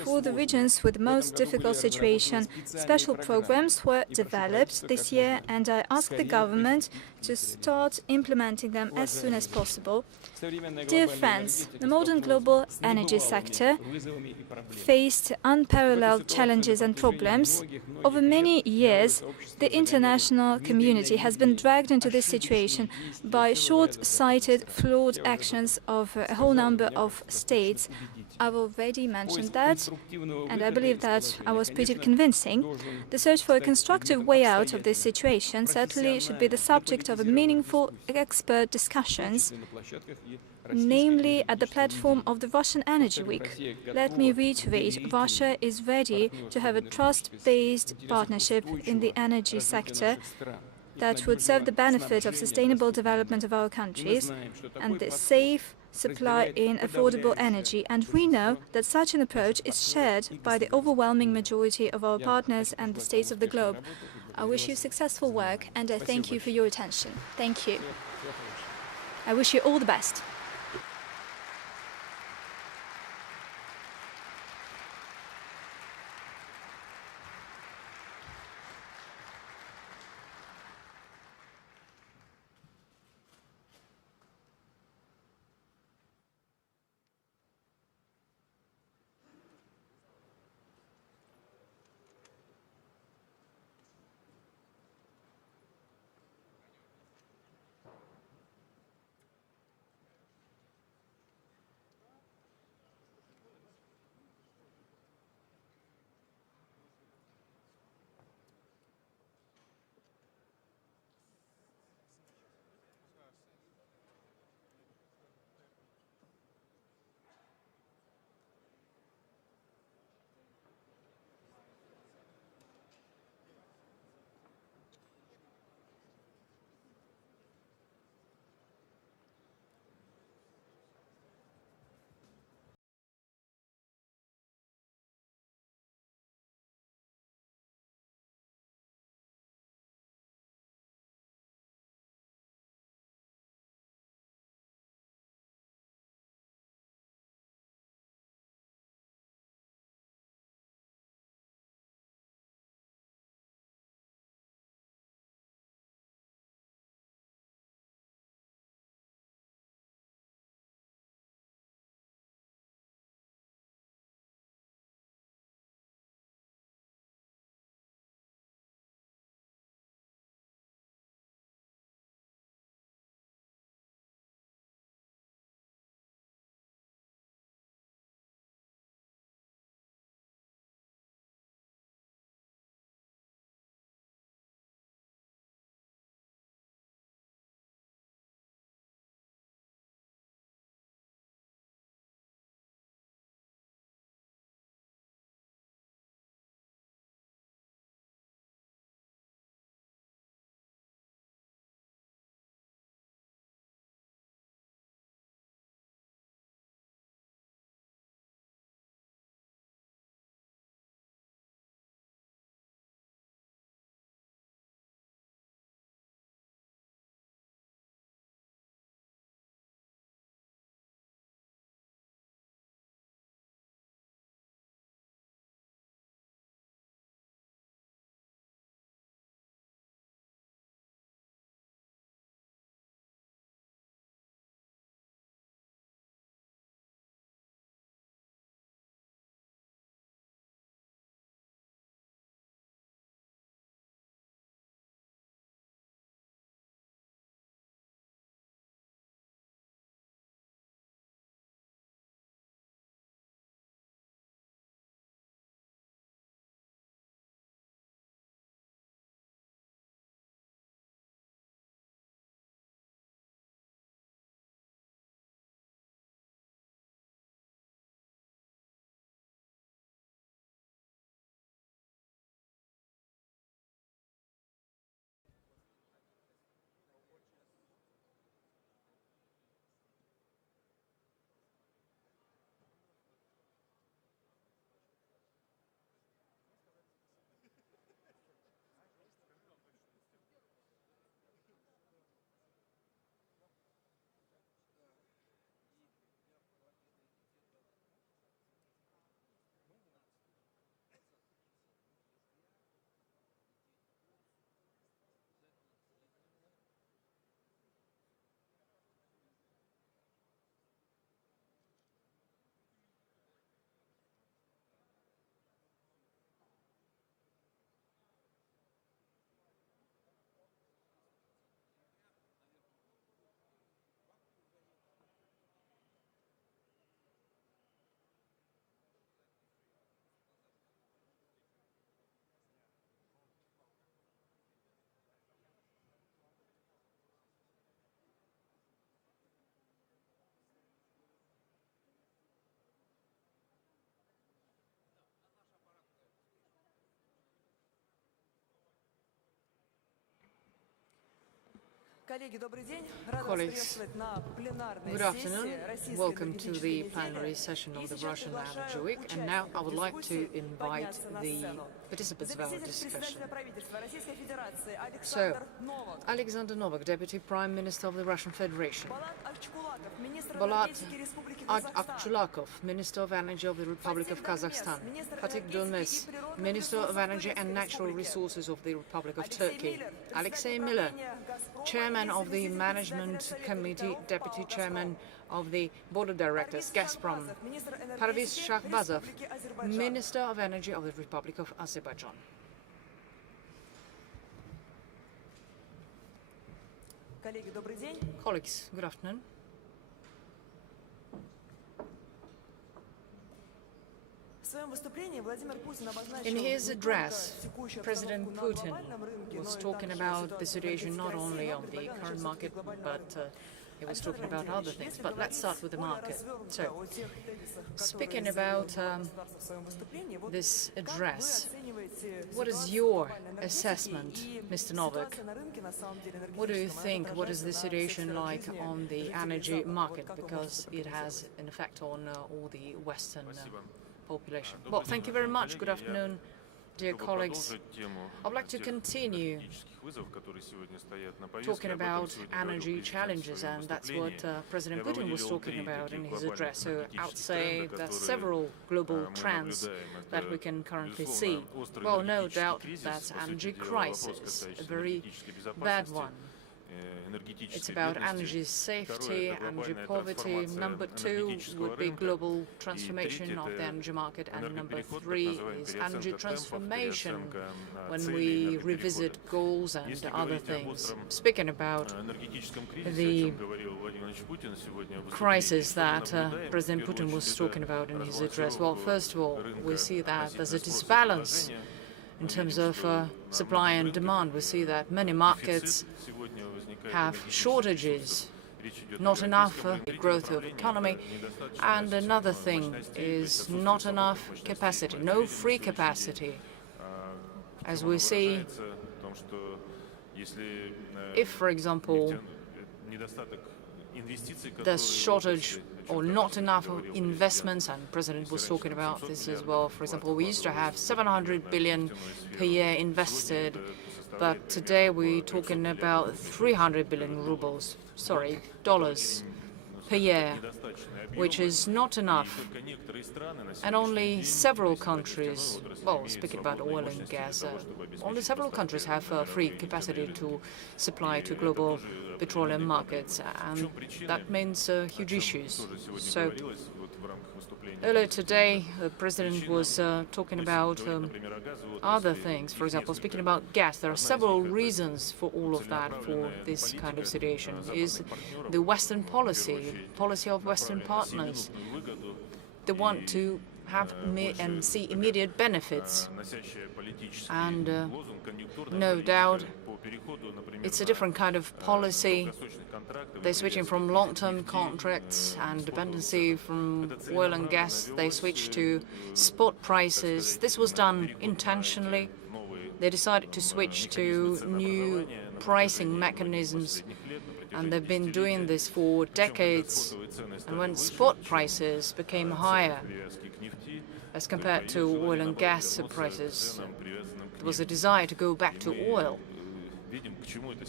For the regions with the most difficult situation, special programs were developed this year, and I ask the government to start implementing them as soon as possible. Dear friends, the modern global energy sector faced unparalleled challenges and problems. Over many years, the international community has been dragged into this situation by short-sighted, flawed actions of a whole number of states. I've already mentioned that, and I believe that I was pretty convincing. The search for a constructive way out of this situation certainly should be the subject of meaningful expert discussions, namely at the platform of the Russian Energy Week. Let me reiterate, Russia is ready to have a trust-based partnership in the energy sector that would serve the benefit of sustainable development of our countries and the safe supply in affordable energy. And we know that such an approach is shared by the overwhelming majority of our partners and the states of the globe. I wish you successful work, and I thank you for your attention. Thank you. I wish you all the best. Colleagues, good afternoon. Welcome to the plenary session of the Russian Energy Week. And now I would like to invite the participants of our discussion. So, Alexander Novak, Deputy Prime Minister of the Russian Federation. Bolat Akchulakov, Minister of Energy of the Republic of Kazakhstan. Fatih Dönmez, Minister of Energy and Natural Resources of the Republic of Turkey. Alexei Miller, Chairman of the Management Committee, Deputy Chairman of the Board of Directors, Gazprom. Parviz Shahbazov, Minister of Energy of the Republic of Azerbaijan. Colleagues, good afternoon. In his address, President Putin was talking about the situation not only on the current market, but he was talking about other things. But let's start with the market. So, speaking about this address, what is your assessment, Mr. Novak? What do you think? What is the situation like on the energy market? Because it has an effect on all the Western population. Well, thank you very much. Good afternoon, dear colleagues. I'd like to continue talking about energy challenges, and that's what President Putin was talking about in his address. So I would say there are several global trends that we can currently see. Well, no doubt that's energy crisis, a very bad one. It's about energy safety, energy poverty. Number 2 would be global transformation of the energy market, and number 3 is energy transformation when we revisit goals and other things. Speaking about the crisis that President Putin was talking about in his address, well, first of all, we see that there's a disbalance in terms of supply and demand. We see that many markets have shortages, not enough growth of economy, and another thing is not enough capacity, no free capacity. As we see, if, for example, there's shortage or not enough investments, and the President was talking about this as well. For example, we used to have 700 billion per year invested, but today we're talking about 300 billion rubles, dollars per year, which is not enough. And only several countries, well, speaking about oil and gas, only several countries have free capacity to supply to global petroleum markets, and that means huge issues. So, earlier today, the President was talking about other things. For example, speaking about gas, there are several reasons for all of that, for this kind of situation. Is the Western policy of Western partners. They want to have and see immediate benefits, and no doubt it's a different kind of policy. They're switching from long-term contracts and dependency from oil and gas. They switched to spot prices. This was done intentionally. They decided to switch to new pricing mechanisms, and they've been doing this for decades. And when spot prices became higher as compared to oil and gas prices, there was a desire to go back to oil.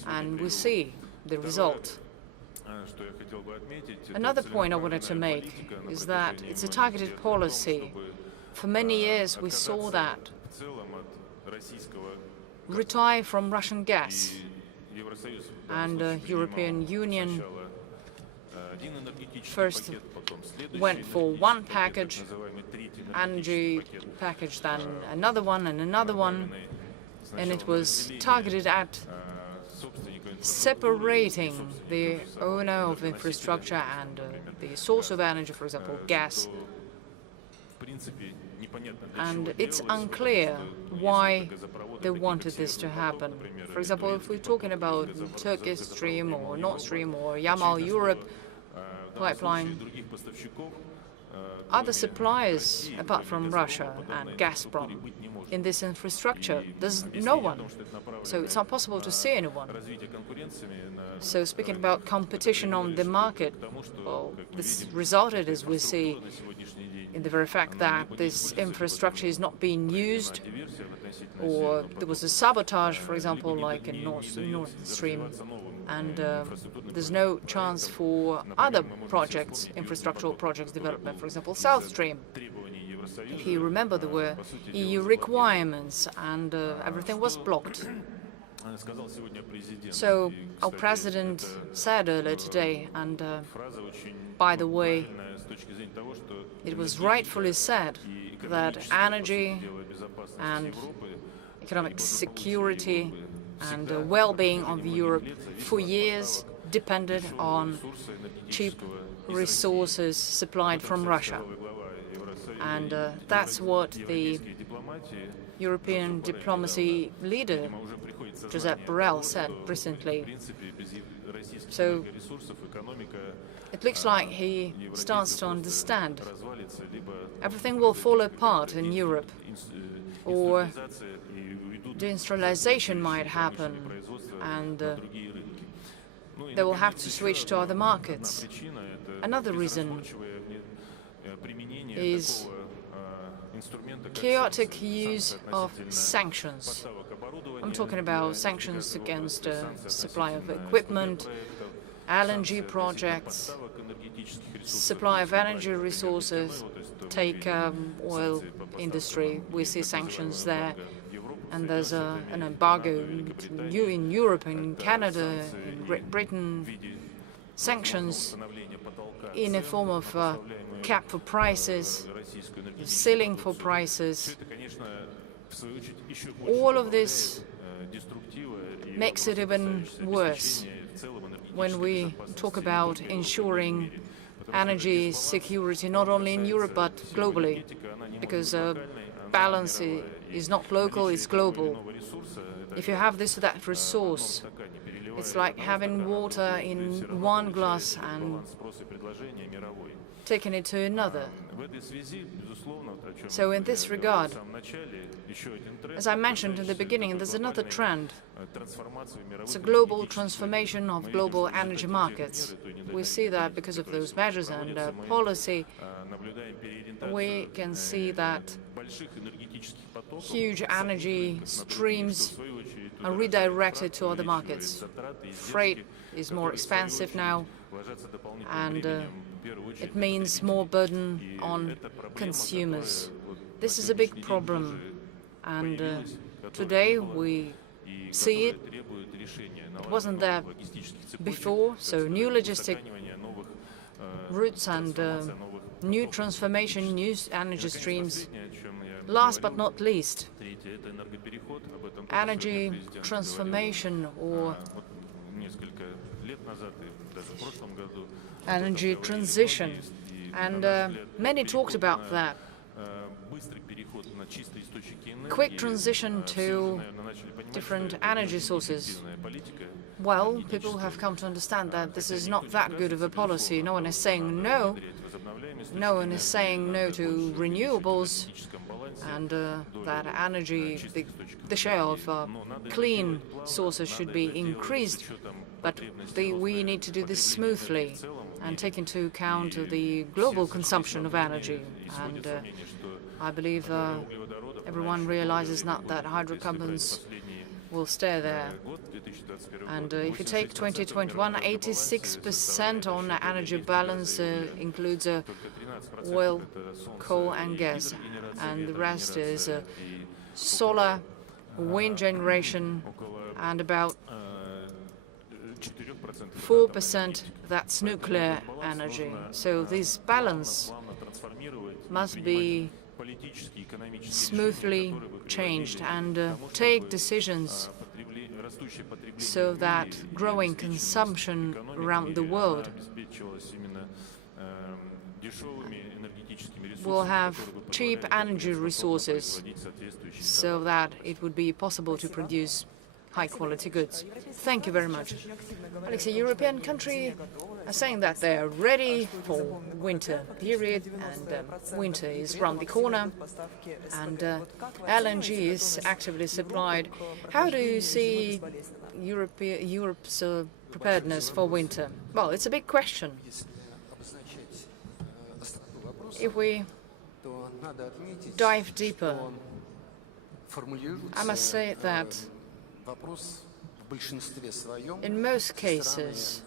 And we see the result. Another point I wanted to make is that it's a targeted policy. For many years we saw that retire from Russian gas, and the European Union first went for one package, energy package, then another one and another one, and it was targeted at separating the owner of infrastructure and the source of energy, for example, gas. And it's unclear why they wanted this to happen. For example, if we're talking about Turkish Stream or Nord Stream or Yamal Europe pipeline, other suppliers apart from Russia and Gazprom in this infrastructure? There's no one. So it's not possible to see anyone. So speaking about competition on the market, well, this resulted, as we see, in the very fact that this infrastructure is not being used, or there was a sabotage, for example, like in Nord Stream, and there's no chance for other projects, infrastructural projects development, for example, South Stream. If you remember, there were EU requirements, and everything was blocked. So our president said earlier today, and by the way, it was rightfully said that energy and economic security and well-being of Europe for years depended on cheap resources supplied from Russia. And that's what the European diplomacy leader, Josep Borrell, said recently. So it looks like he starts to understand everything will fall apart in Europe, or deindustrialization might happen, and they will have to switch to other markets. Another reason is chaotic use of sanctions. I'm talking about sanctions against supply of equipment, LNG projects, supply of energy resources, take oil industry. We see sanctions there, and there's an embargo in Europe, in Canada, in Great Britain, sanctions in a form of cap for prices, ceiling for prices. All of this makes it even worse when we talk about ensuring energy security not only in Europe but globally, because balance is not local, it's global. If you have this or that resource, it's like having water in one glass and taking it to another. So in this regard, as I mentioned in the beginning, there's another trend. It's a global transformation of global energy markets. We see that because of those measures and policy, we can see that huge energy streams are redirected to other markets. Freight is more expensive now, and it means more burden on consumers. This is a big problem, and today we see it. It wasn't there before, so new logistic routes and new transformation, new energy streams. Last but not least, energy transformation or energy transition, and many talked about that. Quick transition to different energy sources. Well, people have come to understand that this is not that good of a policy. No one is saying no. No one is saying no to renewables, and that energy, the share of clean sources should be increased. But we need to do this smoothly and take into account the global consumption of energy. And I believe everyone realizes now that hydrocarbons will stay there. And if you take 2021, 86% on energy balance includes oil, coal and gas, and the rest is solar, wind generation, and about 4% that's nuclear energy. So this balance must be smoothly changed and take decisions so that growing consumption around the world will have cheap energy resources so that it would be possible to produce high-quality goods. Thank you very much. Alexei, European countries are saying that they are ready for winter period, and winter is around the corner, and LNG is actively supplied. How do you see Europe's preparedness for winter? Well, it's a big question. If we dive deeper, I must say that in most cases,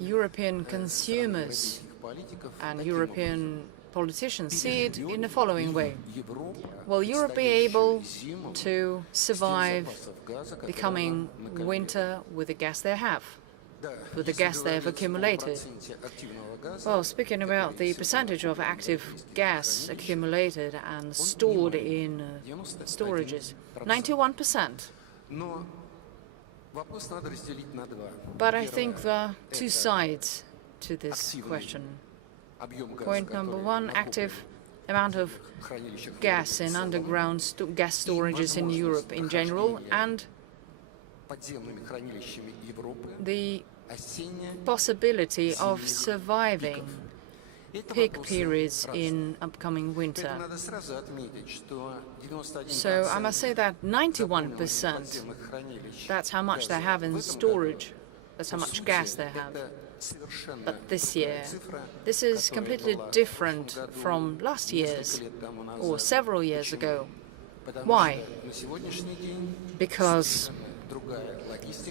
European consumers and European politicians see it in the following way. Will Europe be able to survive the coming winter with the gas they have, with the gas they have accumulated? Well, speaking about the percentage of active gas accumulated and stored in storages, 91%. But I think there are two sides to this question. Point number one, active amount of gas in underground gas storages in Europe in general, and the possibility of surviving peak periods in upcoming winter. So I must say that 91%, that's how much they have in storage, that's how much gas they have. But this year, this is completely different from last year's or several years ago. Why? Because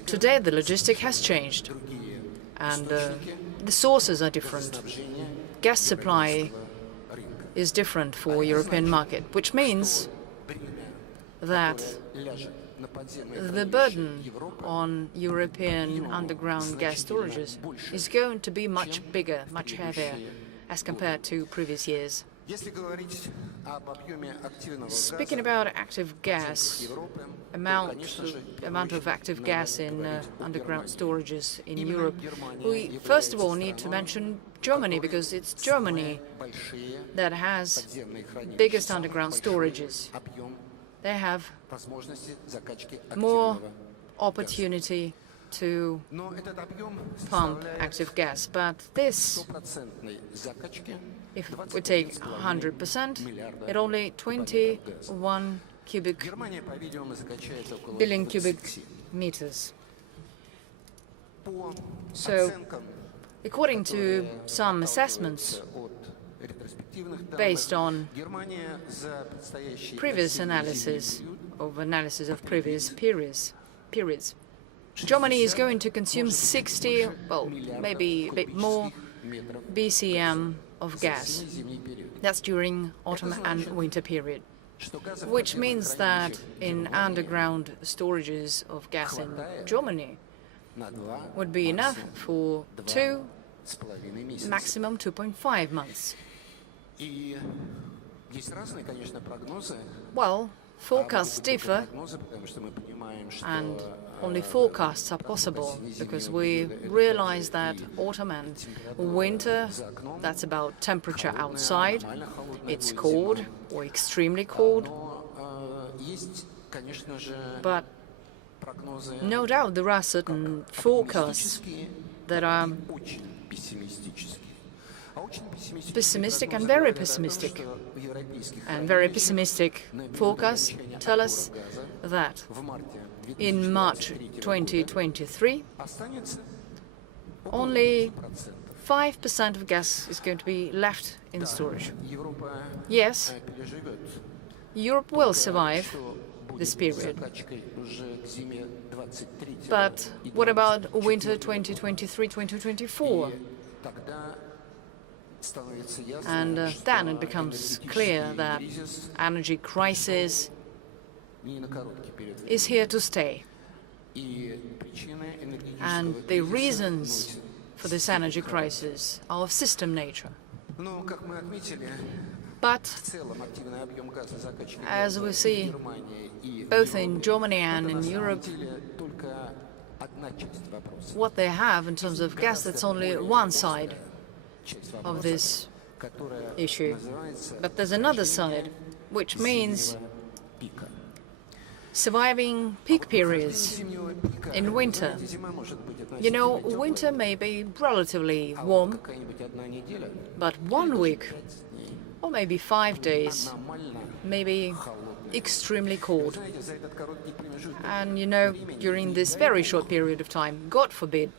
today the logistic has changed, and the sources are different. Gas supply is different for European market, which means that the burden on European underground gas storages is going to be much bigger, much heavier as compared to previous years. Speaking about active gas, amount of active gas in underground storages in Europe, we first of all need to mention Germany, because it's Germany that has biggest underground storages. They have more opportunity to pump active gas, but this, if we take 100%, it only 21 billion cubic meters. So, according to some assessments, based on previous analysis of previous periods, Germany is going to consume 60, well, maybe a bit more BCM of gas. That's during autumn and winter period, which means that in underground storages of gas in Germany would be enough for 2, maximum 2.5 months. Well, forecasts differ, and only forecasts are possible, because we realize that autumn and winter, that's about temperature outside. It's cold or extremely cold. But no doubt there are certain forecasts that are pessimistic and very pessimistic. And very pessimistic forecasts tell us that in March 2023, only 5% of gas is going to be left in storage. Yes, Europe will survive this period. But what about winter 2023-2024? And then it becomes clear that energy crisis is here to stay. And the reasons for this energy crisis are of system nature. But, as we see, both in Germany and in Europe, what they have in terms of gas, that's only one side of this issue. But there's another side, which means surviving peak periods in winter. You know, winter may be relatively warm, but 1 week or maybe 5 days may be extremely cold. And you know, during this very short period of time, God forbid,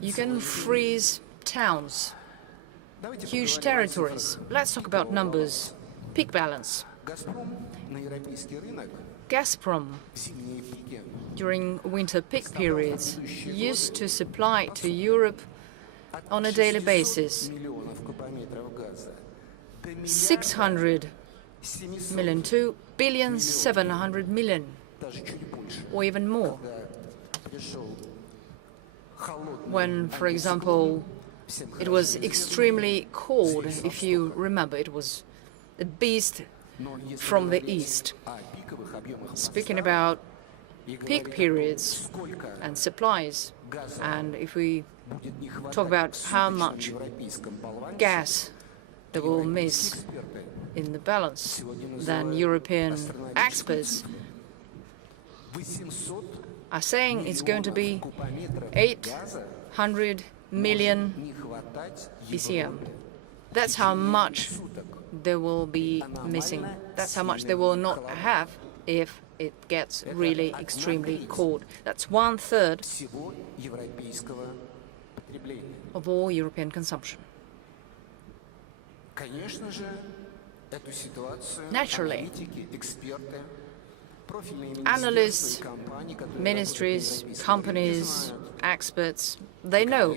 you can freeze towns, huge territories. Let's talk about numbers. Peak balance. Gazprom, during winter peak periods, used to supply to Europe on a daily basis 600 million to 1,700,000,000, or even more. When, for example, it was extremely cold, if you remember, it was a beast from the east. Speaking about peak periods and supplies, and if we talk about how much gas they will miss in the balance, then European experts are saying it's going to be 800 million BCM. That's how much they will be missing. That's how much they will not have if it gets really extremely cold. That's 1/3 of all European consumption. Naturally, analysts, ministries, companies, experts, they know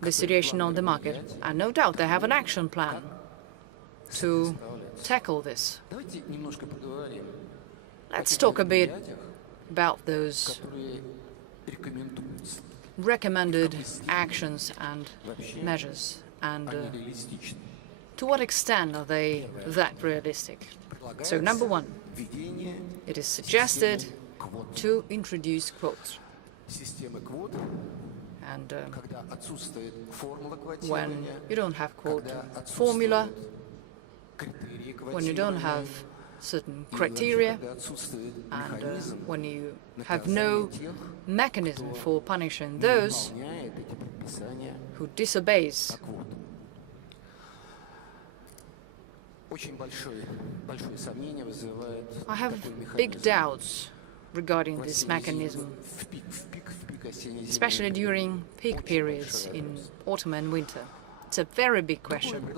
the situation on the market, and no doubt they have an action plan to tackle this. Let's talk a bit about those recommended actions and measures, and to what extent are they that realistic? So, number one, it is suggested to introduce quotas. And when you don't have quota formula, when you don't have certain criteria, and when you have no mechanism for punishing those who disobeys, I have big doubts regarding this mechanism, especially during peak periods in autumn and winter. It's a very big question.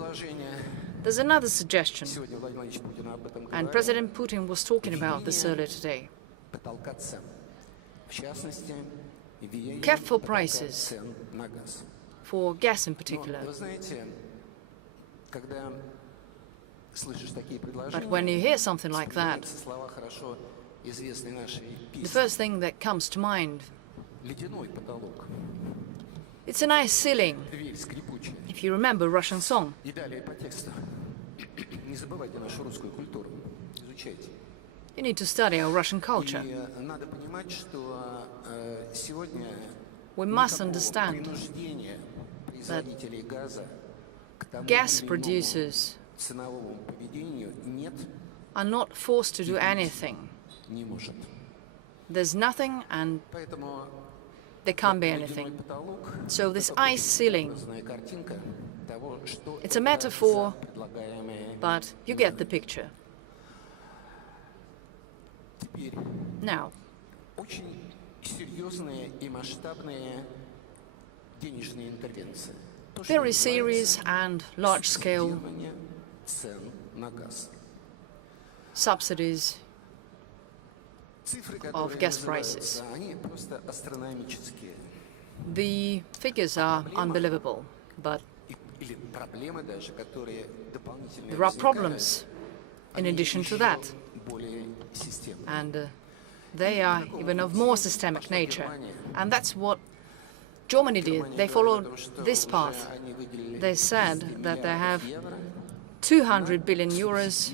There's another suggestion, and President Putin was talking about this earlier today. Cap for prices, for gas in particular. But when you hear something like that, the first thing that comes to mind, it's an ice ceiling, if you remember Russian song. You need to study our Russian culture. We must understand that gas producers are not forced to do anything. There's nothing and there can't be anything. So this ice ceiling, it's a metaphor, but you get the picture. Now, very serious and large-scale subsidies of gas prices. The figures are unbelievable, but there are problems in addition to that, and they are even of more systemic nature. And that's what Germany did. They followed this path. They said that they have 200 billion euros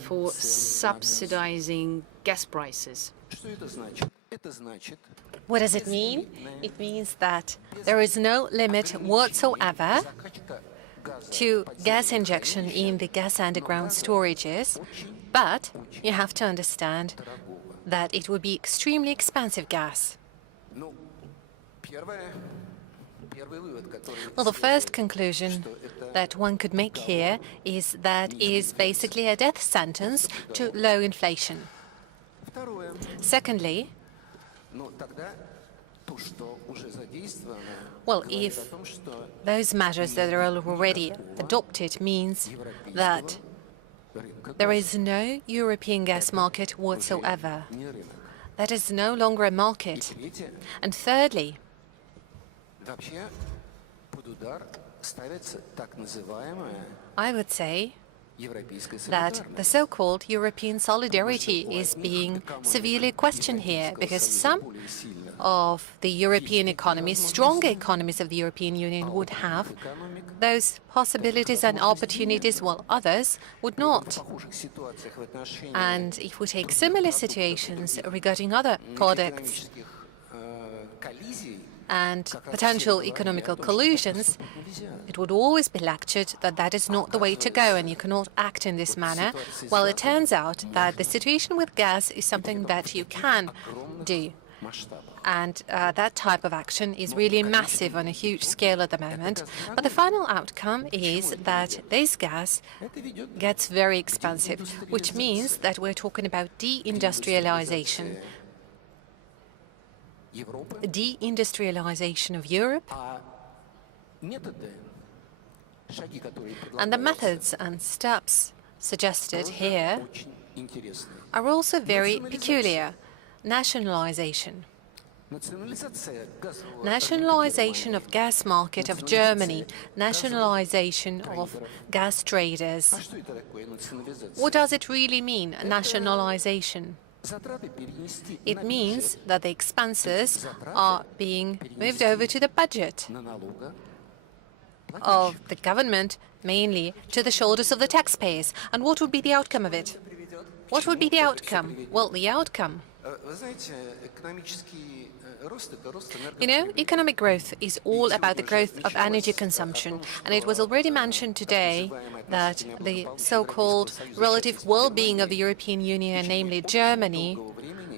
for subsidizing gas prices. What does it mean? It means that there is no limit whatsoever to gas injection in the gas underground storages, But you have to understand that it would be extremely expensive gas. Well, the first conclusion that one could make here is that it is basically a death sentence to low inflation. Secondly, well, if those measures that are already adopted means that there is no European gas market whatsoever, that is no longer a market. And thirdly, I would say that the so-called European solidarity is being severely questioned here, because some of the European economies, stronger economies of the European Union, would have those possibilities and opportunities, while others would not. And if we take similar situations regarding other products and potential economical collusions, it would always be lectured that that is not the way to go and you cannot act in this manner. Well, it turns out that the situation with gas is something that you can do. And that type of action is really massive on a huge scale at the moment. But the final outcome is that this gas gets very expensive, which means that we're talking about deindustrialization. Deindustrialization of Europe. And the methods and steps suggested here are also very peculiar. Nationalization. Nationalization of gas market of Germany, nationalization of gas traders. What does it really mean, nationalization? It means that the expenses are being moved over to the budget of the government, mainly to the shoulders of the taxpayers. And what would be the outcome of it? What would be the outcome? Well, the outcome, economic growth is all about the growth of energy consumption. And it was already mentioned today that the so-called relative well-being of the European Union, namely Germany,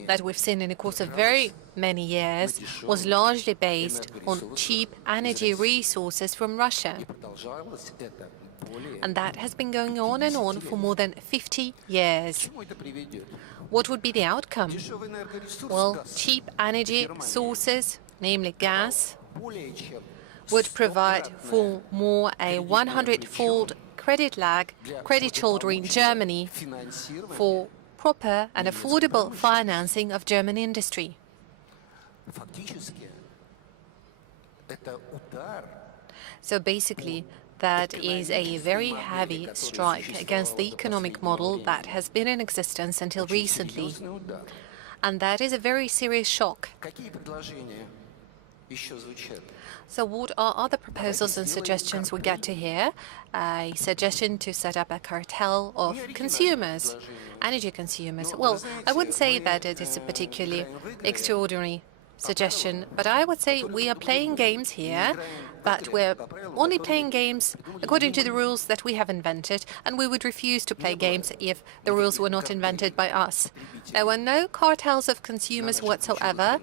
that we've seen in the course of very many years, was largely based on cheap energy resources from Russia. And that has been going on and on for more than 50 years. What would be the outcome? Well, cheap energy sources, namely gas, would provide for more a 100-fold credit shoulder in Germany for proper and affordable financing of German industry. So basically, that is a very heavy strike against the economic model that has been in existence until recently. And that is a very serious shock. So what are other proposals and suggestions we get to hear? A suggestion to set up a cartel of consumers, energy consumers. Well, I wouldn't say that it is a particularly extraordinary suggestion, but I would say we are playing games here, but we're only playing games according to the rules that we have invented, and we would refuse to play games if the rules were not invented by us. There were no cartels of consumers whatsoever.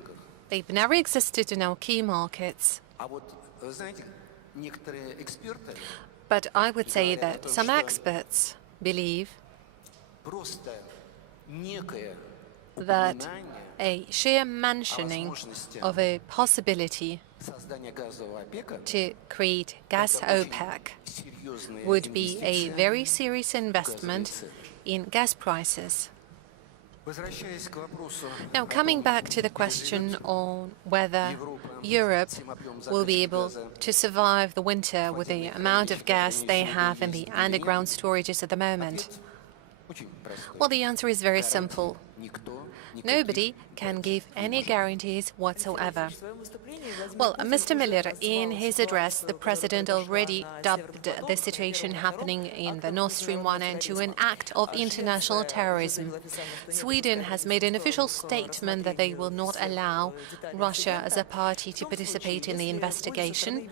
They've never existed in our key markets. But I would say that some experts believe that a sheer mentioning of a possibility to create gas OPEC would be a very serious investment in gas prices. Now, coming back to the question on whether Europe will be able to survive the winter with the amount of gas they have in the underground storages at the moment. Well, the answer is very simple. Nobody can give any guarantees whatsoever. Well, Mr. Miller, in his address, the President already dubbed the situation happening in the Nord Stream 1 and 2 an act of international terrorism. Sweden has made an official statement that they will not allow Russia as a party to participate in the investigation.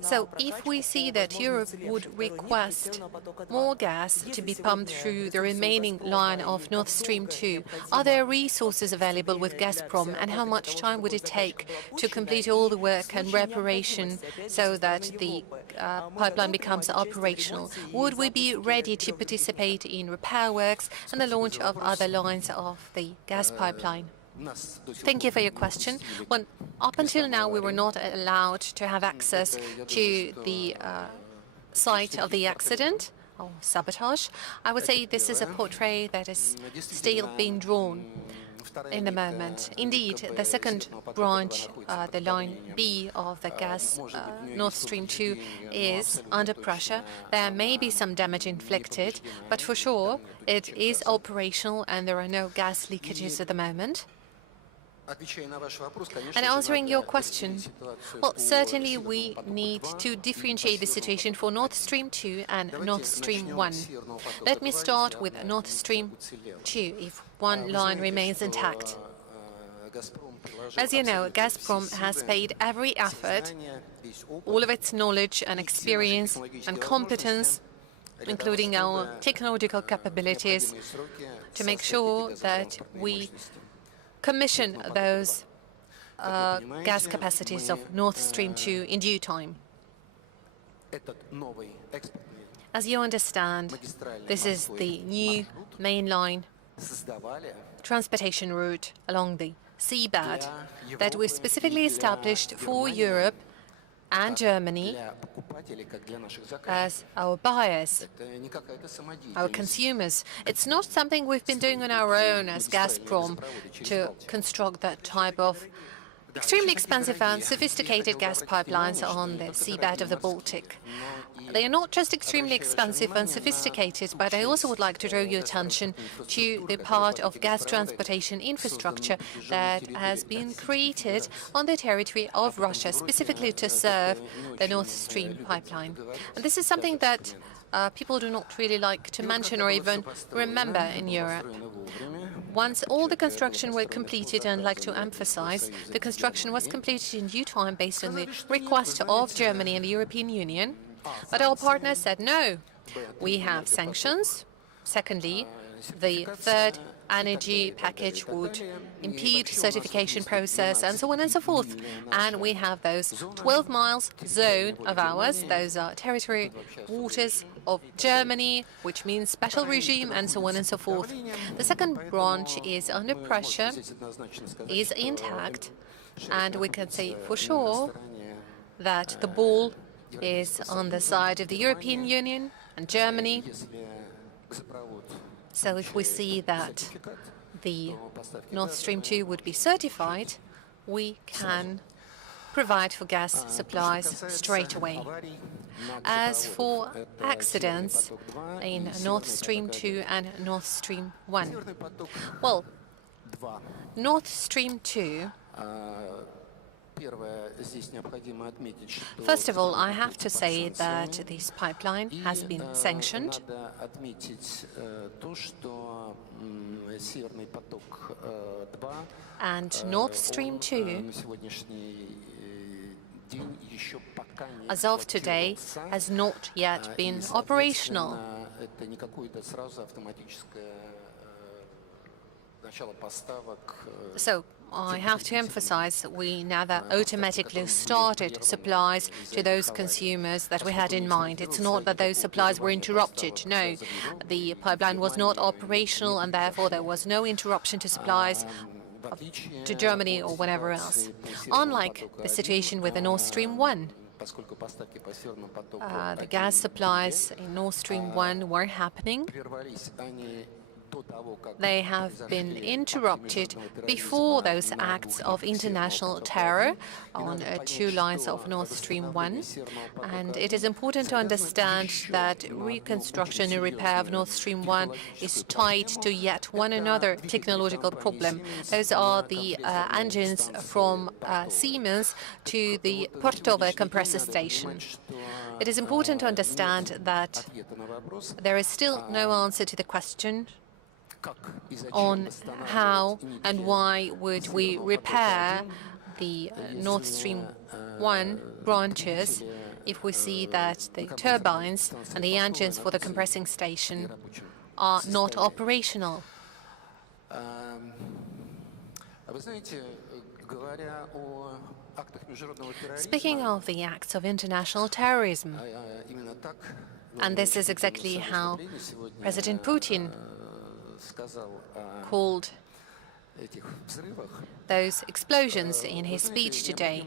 So if we see that Europe would request more gas to be pumped through the remaining line of Nord Stream 2, are there resources available with Gazprom, and how much time would it take to complete all the work and reparation so that the pipeline becomes operational? Would we be ready to participate in repair works and the launch of other lines of the gas pipeline? Thank you for your question. Well, up until now, we were not allowed to have access to the site of the accident or sabotage. I would say this is a portrait that is still being drawn in the moment. Indeed, the second branch, the line B of the gas Nord Stream 2, is under pressure. There may be some damage inflicted, but for sure it is operational and there are no gas leakages at the moment. And answering your question, well, certainly we need to differentiate the situation for Nord Stream 2 and Nord Stream 1. Let me start with Nord Stream 2, if one line remains intact. As you know, Gazprom has paid every effort, all of its knowledge and experience and competence, including our technological capabilities, to make sure that we commission those gas capacities of Nord Stream 2 in due time. As you understand, this is the new mainline transportation route along the seabed that we specifically established for Europe and Germany as our buyers, our consumers. It's not something we've been doing on our own as Gazprom to construct that type of extremely expensive and sophisticated gas pipelines on the seabed of the Baltic. They are not just extremely expensive and sophisticated, but I also would like to draw your attention to the part of gas transportation infrastructure that has been created on the territory of Russia, specifically to serve the Nord Stream pipeline. And this is something that people do not really like to mention or even remember in Europe. Once all the construction were completed, and I'd like to emphasize, the construction was completed in due time based on the request of Germany and the European Union. But our partners said, no, we have sanctions. Secondly, the third energy package would impede certification process and so on and so forth. And we have those 12 miles zone of ours. Those are territory waters of Germany, which means special regime and so on and so forth. The second branch is under pressure, is intact, and we can say for sure that the ball is on the side of the European Union and Germany. So if we see that the Nord Stream 2 would be certified, we can provide for gas supplies straight away. As for accidents in Nord Stream 2 and Nord Stream 1, well, Nord Stream 2, first of all, I have to say that this pipeline has been sanctioned. And Nord Stream 2, as of today, has not yet been operational. So I have to emphasize we never automatically started supplies to those consumers that we had in mind. It's not that those supplies were interrupted. No, the pipeline was not operational and therefore there was no interruption to supplies to Germany or wherever else. Unlike the situation with the Nord Stream 1, the gas supplies in Nord Stream 1 were happening, They have been interrupted before those acts of international terror on 2 lines of Nord Stream 1. And it is important to understand that reconstruction and repair of Nord Stream 1 is tied to yet one another technological problem. Those are the engines from Siemens to the Portowe compressor station. It is important to understand that there is still no answer to the question on how and why would we repair the Nord Stream 1 branches if we see that the turbines and the engines for the compressing station are not operational. Speaking of the acts of international terrorism, and this is exactly how President Putin called those explosions in his speech today.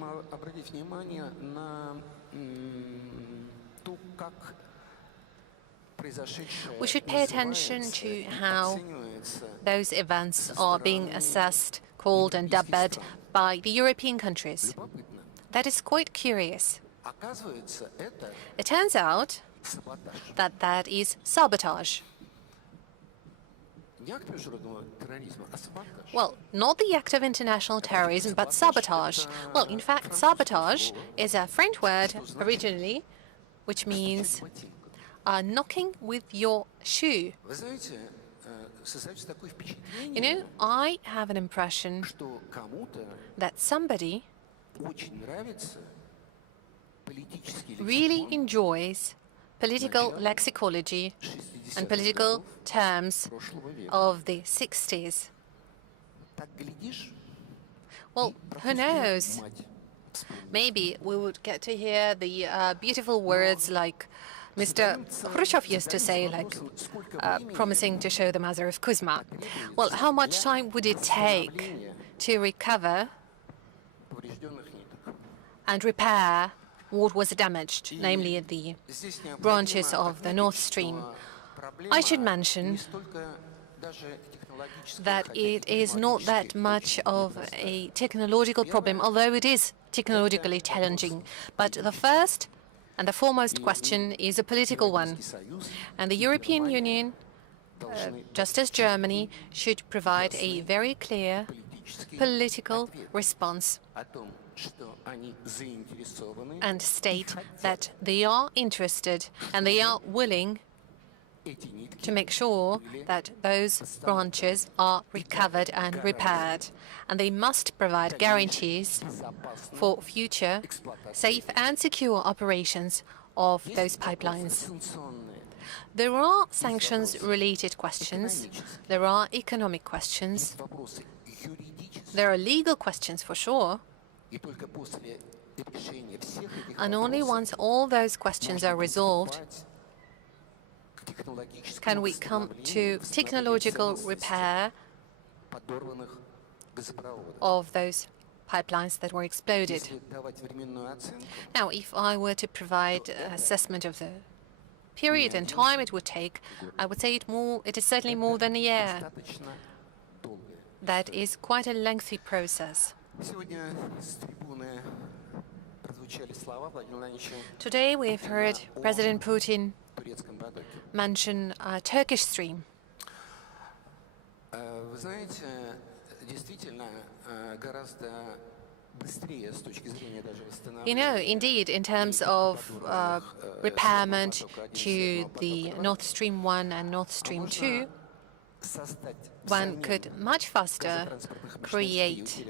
We should pay attention to how those events are being assessed, called and dubbed by the European countries. That is quite curious. It turns out that that is sabotage. Well, not the act of international terrorism, but sabotage. Well, in fact, sabotage is a French word originally, which means knocking with your shoe. You know, I have an impression that somebody really enjoys political lexicology and political terms of the 60s. Well, who knows? Maybe we would get to hear the beautiful words like Mr. Khrushchev used to say, like promising to show the mother of Kuzma. Well, how much time would it take to recover and repair what was damaged, namely the branches of the Nord Stream? I should mention that it is not that much of a technological problem, although it is technologically challenging. But the first and the foremost question is a political one. And the European Union, just as Germany, should provide a very clear political response and state that they are interested and they are willing to make sure that those branches are recovered and repaired. And they must provide guarantees for future safe and secure operations of those pipelines. There are sanctions-related questions, there are economic questions, there are legal questions for sure, and only once all those questions are resolved can we come to technological repair of those pipelines that were exploded. Now, if I were to provide an assessment of the period and time it would take, I would say it is certainly more than a year. That is quite a lengthy process. Today we have heard President Putin mention a Turkish stream. You know, indeed, in terms of repairment to the Nord Stream 1 and Nord Stream 2, one could much faster create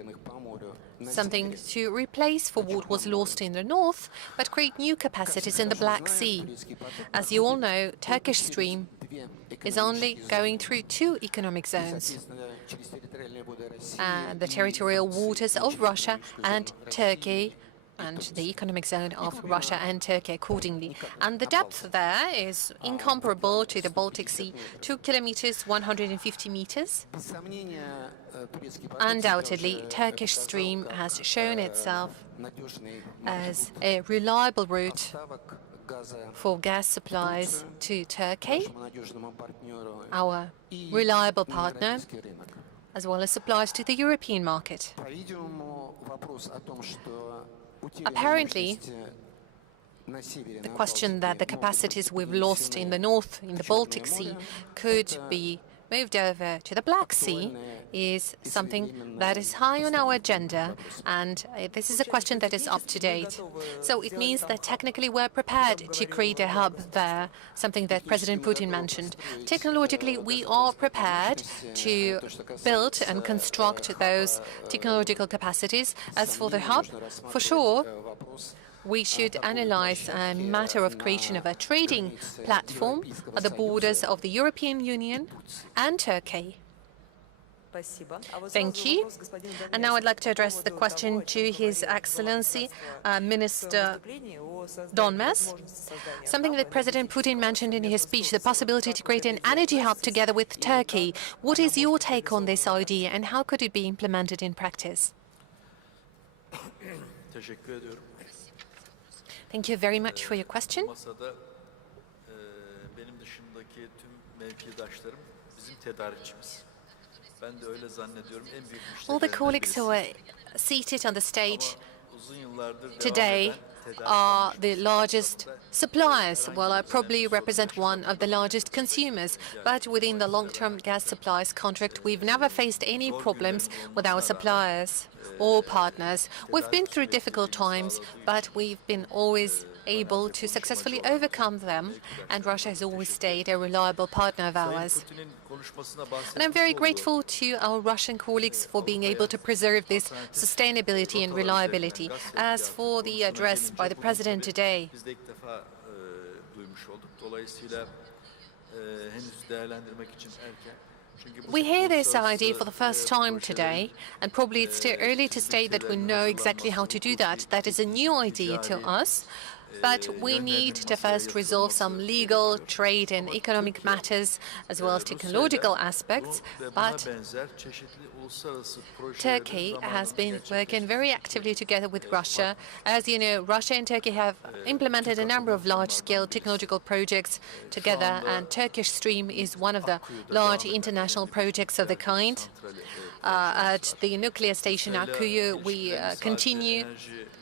something to replace for what was lost in the north, but create new capacities in the Black Sea. As you all know, Turkish stream is only going through 2 economic zones, the territorial waters of Russia and Turkey, and the economic zone of Russia and Turkey accordingly. And the depth there is incomparable to the Baltic Sea, 2 kilometers, 150 meters. Undoubtedly, Turkish stream has shown itself as a reliable route for gas supplies to Turkey, our reliable partner, as well as supplies to the European market. Apparently, the question that the capacities we've lost in the north, in the Baltic Sea, could be moved over to the Black Sea is something that is high on our agenda, and this is a question that is up to date. So it means that technically we're prepared to create a hub there, something that President Putin mentioned. Technologically, we are prepared to build and construct those technological capacities. As for the hub, for sure, we should analyze a matter of creation of a trading platform at the borders of the European Union and Turkey. Thank you. And now I'd like to address the question to His Excellency Minister Donmez. Something that President Putin mentioned in his speech, the possibility to create an energy hub together with Turkey. What is your take on this idea and how could it be implemented in practice? Thank you very much for your question. All the colleagues who are seated on the stage today are the largest suppliers. Well, I probably represent one of the largest consumers, but within the long-term gas supplies contract, we've never faced any problems with our suppliers or partners. We've been through difficult times, but we've been always able to successfully overcome them, and Russia has always stayed a reliable partner of ours. And I'm very grateful to our Russian colleagues for being able to preserve this sustainability and reliability. As for the address by the President today, we hear this idea for the first time today, and probably it's too early to state that we know exactly how to do that. That is a new idea to us. But we need to first resolve some legal, trade and economic matters, as well as technological aspects. But Turkey has been working very actively together with Russia. As you know, Russia and Turkey have implemented a number of large-scale technological projects together, and Turkish Stream is one of the large international projects of the kind. At the nuclear station Akkuyu, we continue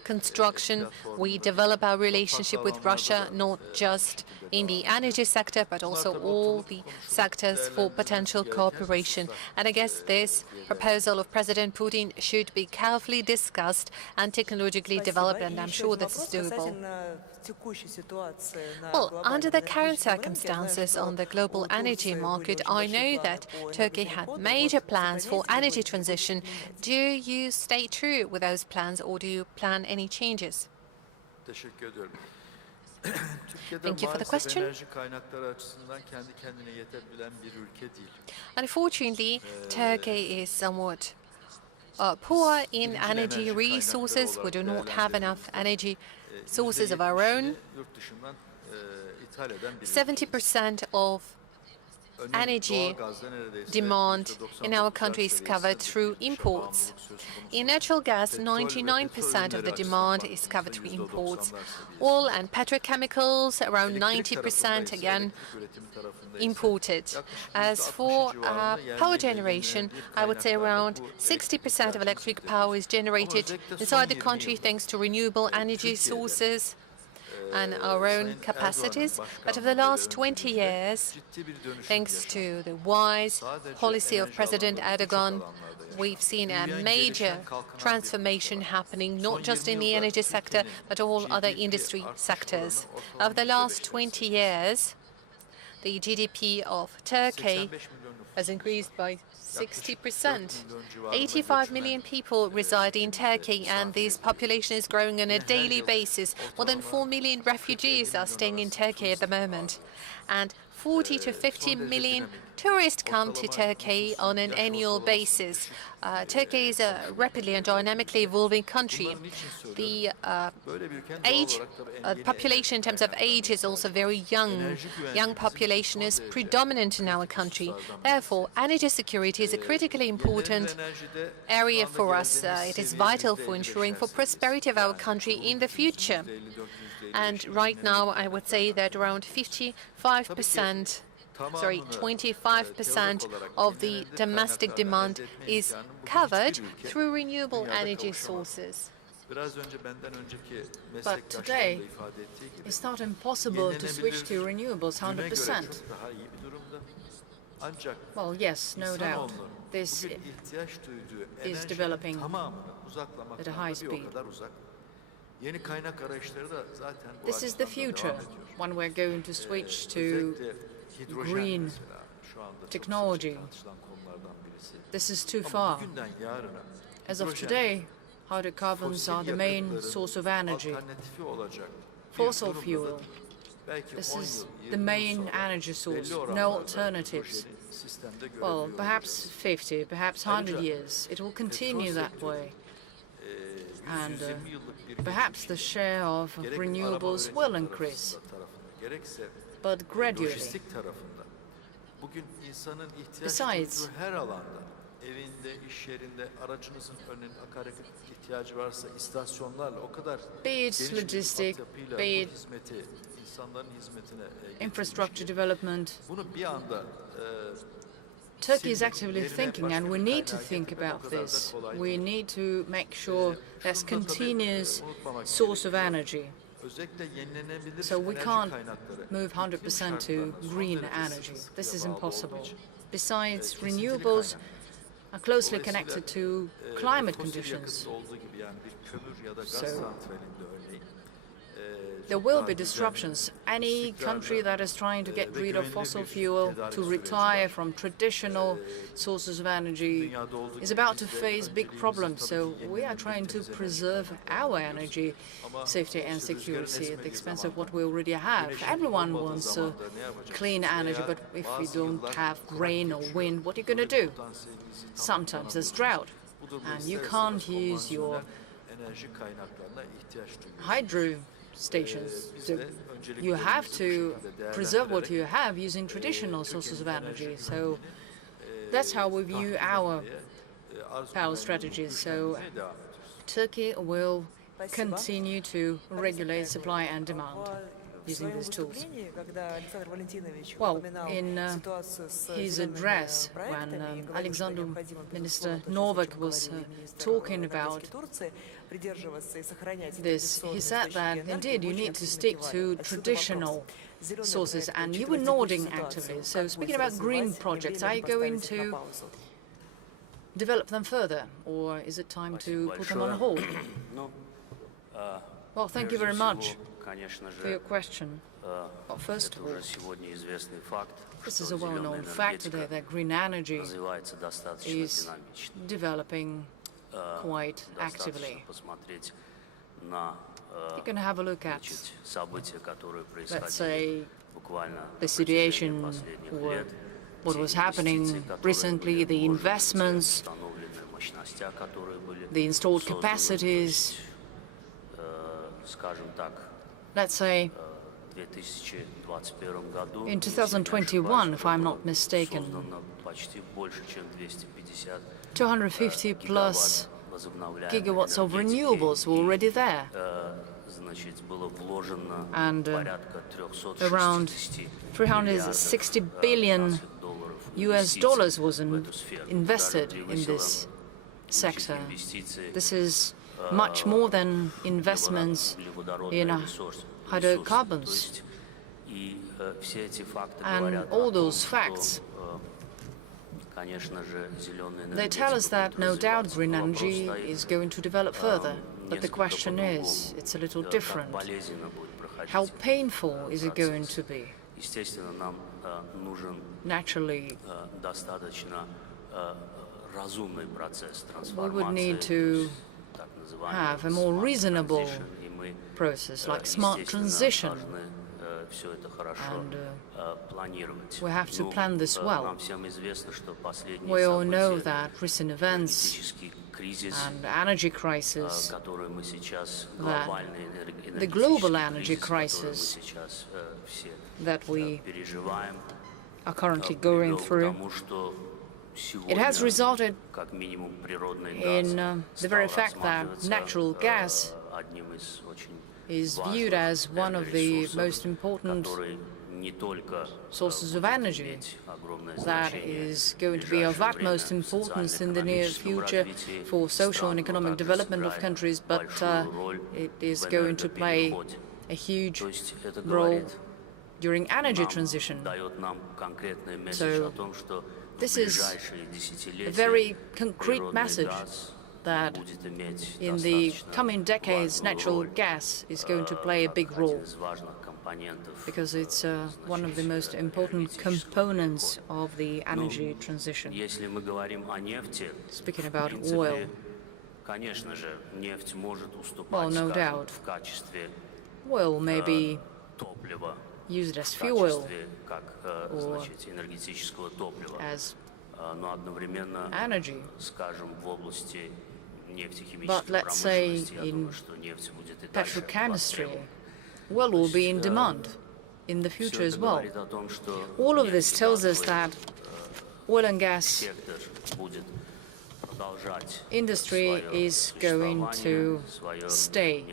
construction. We develop our relationship with Russia, not just in the energy sector, but also all the sectors for potential cooperation. And I guess this proposal of President Putin should be carefully discussed and technologically developed, and I'm sure this is doable. Well, under the current circumstances on the global energy market, I know that Turkey had major plans for energy transition. Do you stay true with those plans, or do you plan any changes? Thank you for the question. Unfortunately, Turkey is somewhat poor in energy resources. We do not have enough energy sources of our own. 70% of energy demand in our country is covered through imports. In natural gas, 99% of the demand is covered through imports. Oil and petrochemicals, around 90%, again, imported. As for power generation, I would say around 60% of electric power is generated inside the country thanks to renewable energy sources and our own capacities. But over the last 20 years, thanks to the wise policy of President Erdogan, we've seen a major transformation happening, not just in the energy sector, but all other industry sectors. Over the last 20 years, the GDP of Turkey has increased by 60%. 85 million people reside in Turkey, and this population is growing on a daily basis. More than 4 million refugees are staying in Turkey at the moment. And 40 to 50 million tourists come to Turkey on an annual basis. Turkey is a rapidly and dynamically evolving country. The population in terms of age is also very young. Young population is predominant in our country. Therefore, energy security is a critically important area for us. It is vital for ensuring for prosperity of our country in the future. And right now, I would say that around 25% of the domestic demand is covered through renewable energy sources. But today, it's not impossible to switch to renewables 100%. Well, yes, no doubt. This is developing at a high speed. This is the future, when we're going to switch to green technology. This is too far. As of today, hydrocarbons are the main source of energy. Fossil fuel, this is the main energy source, no alternatives. Well, perhaps 50, perhaps 100 years, it will continue that way. And perhaps the share of renewables will increase, but gradually. Besides, be it logistic, be it infrastructure development, Turkey is actively thinking, and we need to think about this. We need to make sure there's continuous source of energy. So we can't move 100% to green energy. This is impossible. Besides, renewables are closely connected to climate conditions. So there will be disruptions. Any country that is trying to get rid of fossil fuel, to retire from traditional sources of energy, is about to face big problems. So we are trying to preserve our energy safety and security at the expense of what we already have. Everyone wants clean energy, but if you don't have rain or wind, what are you going to do? Sometimes there's drought, and you can't use your hydro stations. So you have to preserve what you have using traditional sources of energy. So that's how we view our power strategies. So Turkey will continue to regulate supply and demand using these tools. Well, in his address, when Alexander Minister Novak was talking about this, he said that indeed you need to stick to traditional sources, and you were nodding actively. So speaking about green projects, are you going to develop them further, or is it time to put them on hold? Well, thank you very much for your question. Well, first of all, this is a well-known fact today that green energy is developing quite actively. You can have a look at, let's say, the situation, or what was happening recently, the investments, the installed capacities. Let's say in 2021, if I'm not mistaken, 250 plus gigawatts of renewables were already there, and around 360 billion US dollars was invested in this sector. This is much more than investments in hydrocarbons. And all those facts, they tell us that no doubt green energy is going to develop further. But the question is, it's a little different. How painful is it going to be? Naturally, we would need to have a more reasonable process, like smart transition. and we have to plan this well. We all know that recent events and energy crisis, that the global energy crisis that we are currently going through, it has resulted in the very fact that natural gas is viewed as one of the most important sources of energy that is going to be of utmost importance in the near future for social and economic development of countries, but it is going to play a huge role during energy transition. So this is a very concrete message that in the coming decades natural gas is going to play a big role, because it's one of the most important components of the energy transition. Speaking about oil, well, no doubt, oil may be used as fuel or as energy. But let's say in petrochemistry, oil will be in demand in the future as well. All of this tells us that oil and gas industry is going to stay.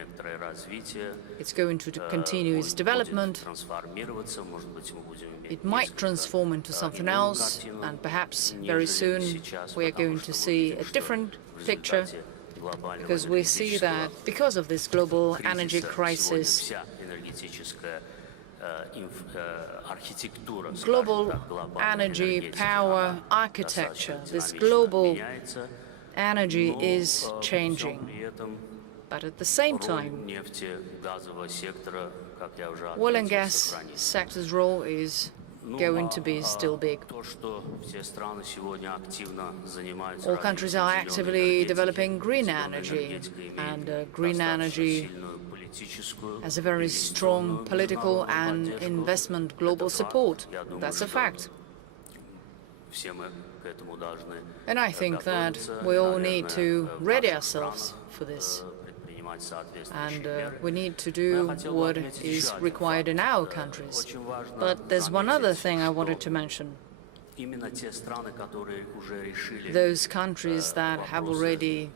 It's going to continue its development. It might transform into something else, and perhaps very soon we are going to see a different picture, because we see that because of this global energy crisis, global energy power architecture, this global energy is changing. But at the same time, oil and gas sector's role is going to be still big. All countries are actively developing green energy, and green energy has a very strong political and investment global support. That's a fact. And I think that we all need to ready ourselves for this. And we need to do what is required in our countries. But there's one other thing I wanted to mention. Those countries that have already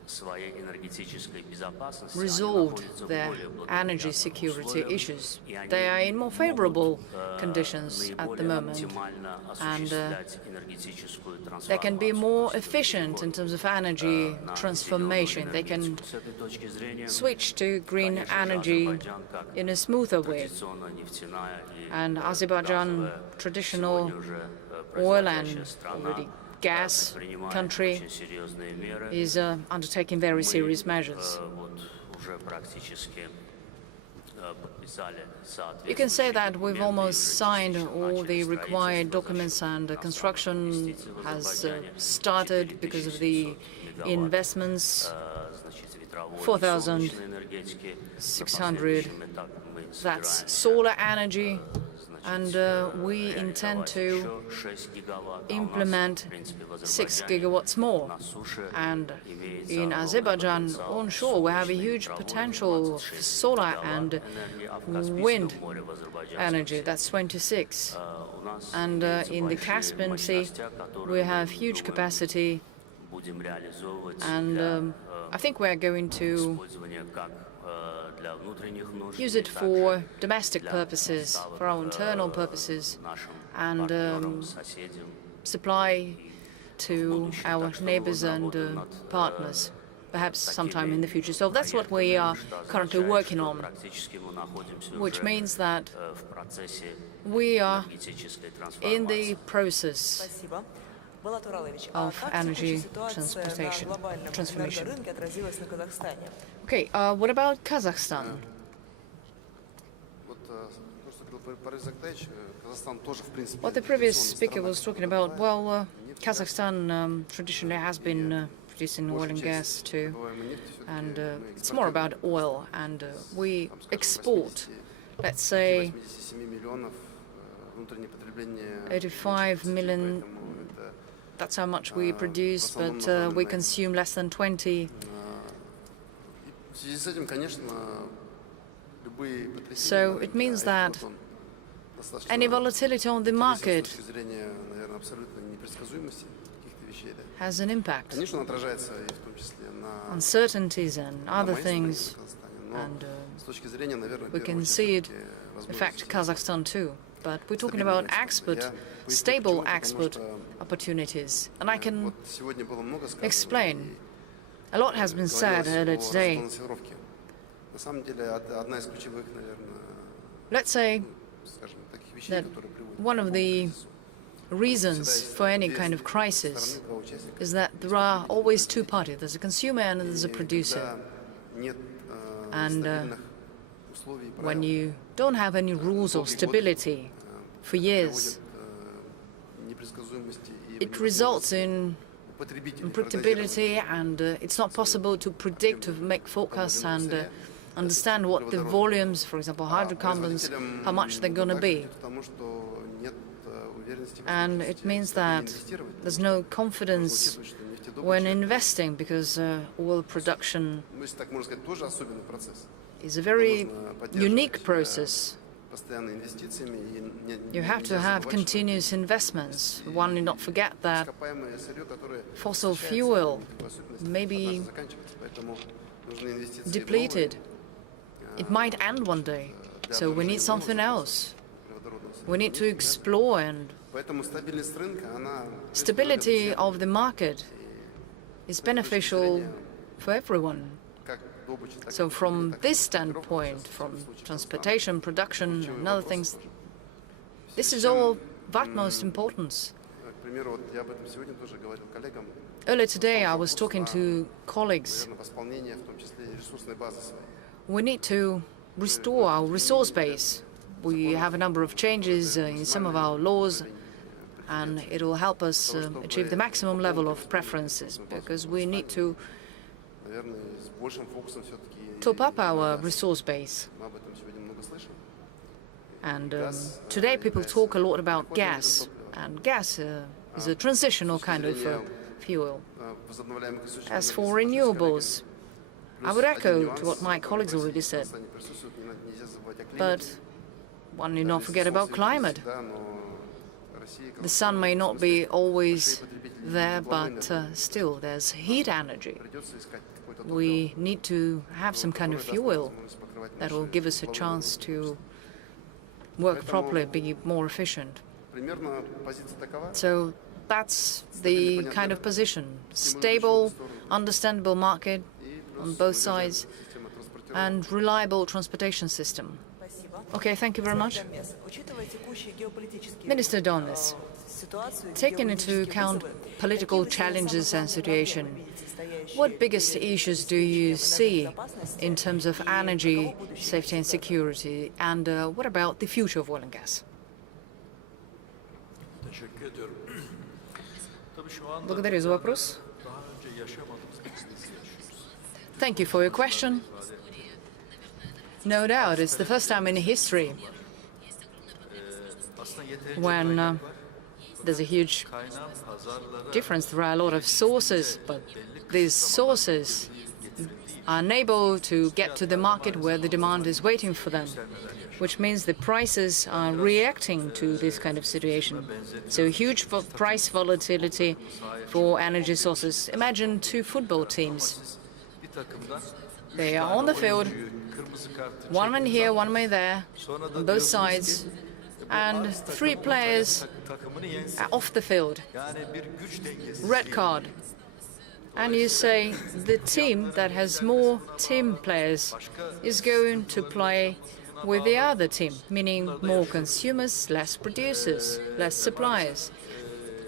resolved their energy security issues, they are in more favorable conditions at the moment, and they can be more efficient in terms of energy transformation. They can switch to green energy in a smoother way. And Azerbaijan, traditional oil and already gas country, is undertaking very serious measures. You can say that we've almost signed all the required documents, and construction has started because of the investments. 4,600, that's solar energy. And we intend to implement 6 gigawatts more. And in Azerbaijan, onshore, we have a huge potential for solar and wind energy. That's 26. And in the Caspian Sea, we have huge capacity. And I think we're going to use it for domestic purposes, for our internal purposes, and supply to our neighbors and partners, perhaps sometime in the future. So that's what we are currently working on, which means that we are in the process of energy transformation. Okay, what about Kazakhstan? What the previous speaker was talking about, well, Kazakhstan traditionally has been producing oil and gas too, and it's more about oil, and we export let's say 85 million, that's how much we produce, but we consume less than 20. So it means that any volatility on the market has an impact. Uncertainties and other things, and we can see it affect Kazakhstan too. But we're talking about export, stable export opportunities. And I can explain. A lot has been said earlier today. Let's say that one of the reasons for any kind of crisis is that there are always two parties. There's a consumer and there's a producer. And when you don't have any rules or stability for years, it results in unpredictability, and it's not possible to predict, to make forecasts and understand what the volumes, for example, hydrocarbons, how much they're going to be. And it means that there's no confidence when investing, because oil production is a very unique process. You have to have continuous investments. One need not forget that fossil fuel may be depleted. It might end one day, so we need something else. We need to explore, and stability of the market is beneficial for everyone. So from this standpoint, from transportation, production, and other things, this is all of utmost importance. Earlier today, I was talking to colleagues. We need to restore our resource base. We have a number of changes in some of our laws, and it will help us achieve the maximum level of preferences, because we need to top up our resource base. And today people talk a lot about gas, and gas is a transitional kind of fuel. As for renewables, I would echo to what my colleagues already said, but one need not forget about climate. The sun may not be always there, but still there's heat energy. We need to have some kind of fuel that will give us a chance to work properly, be more efficient. So that's the kind of position. Stable, understandable market on both sides, and reliable transportation system. Okay, thank you very much. Minister Donnis, taking into account political challenges and situation, what biggest issues do you see in terms of energy, safety and security, and what about the future of oil and gas? Благодарю за вопрос. Thank you for your question. No doubt, it's the first time in history when there's a huge difference. There are a lot of sources, but these sources are unable to get to the market where the demand is waiting for them, which means the prices are reacting to this kind of situation. So huge price volatility for energy sources. Imagine two football teams. They are on the field, one man here, one man there, on both sides, and three players are off the field. Red card. And you say the team that has more team players is going to play with the other team, meaning more consumers, less producers, less suppliers.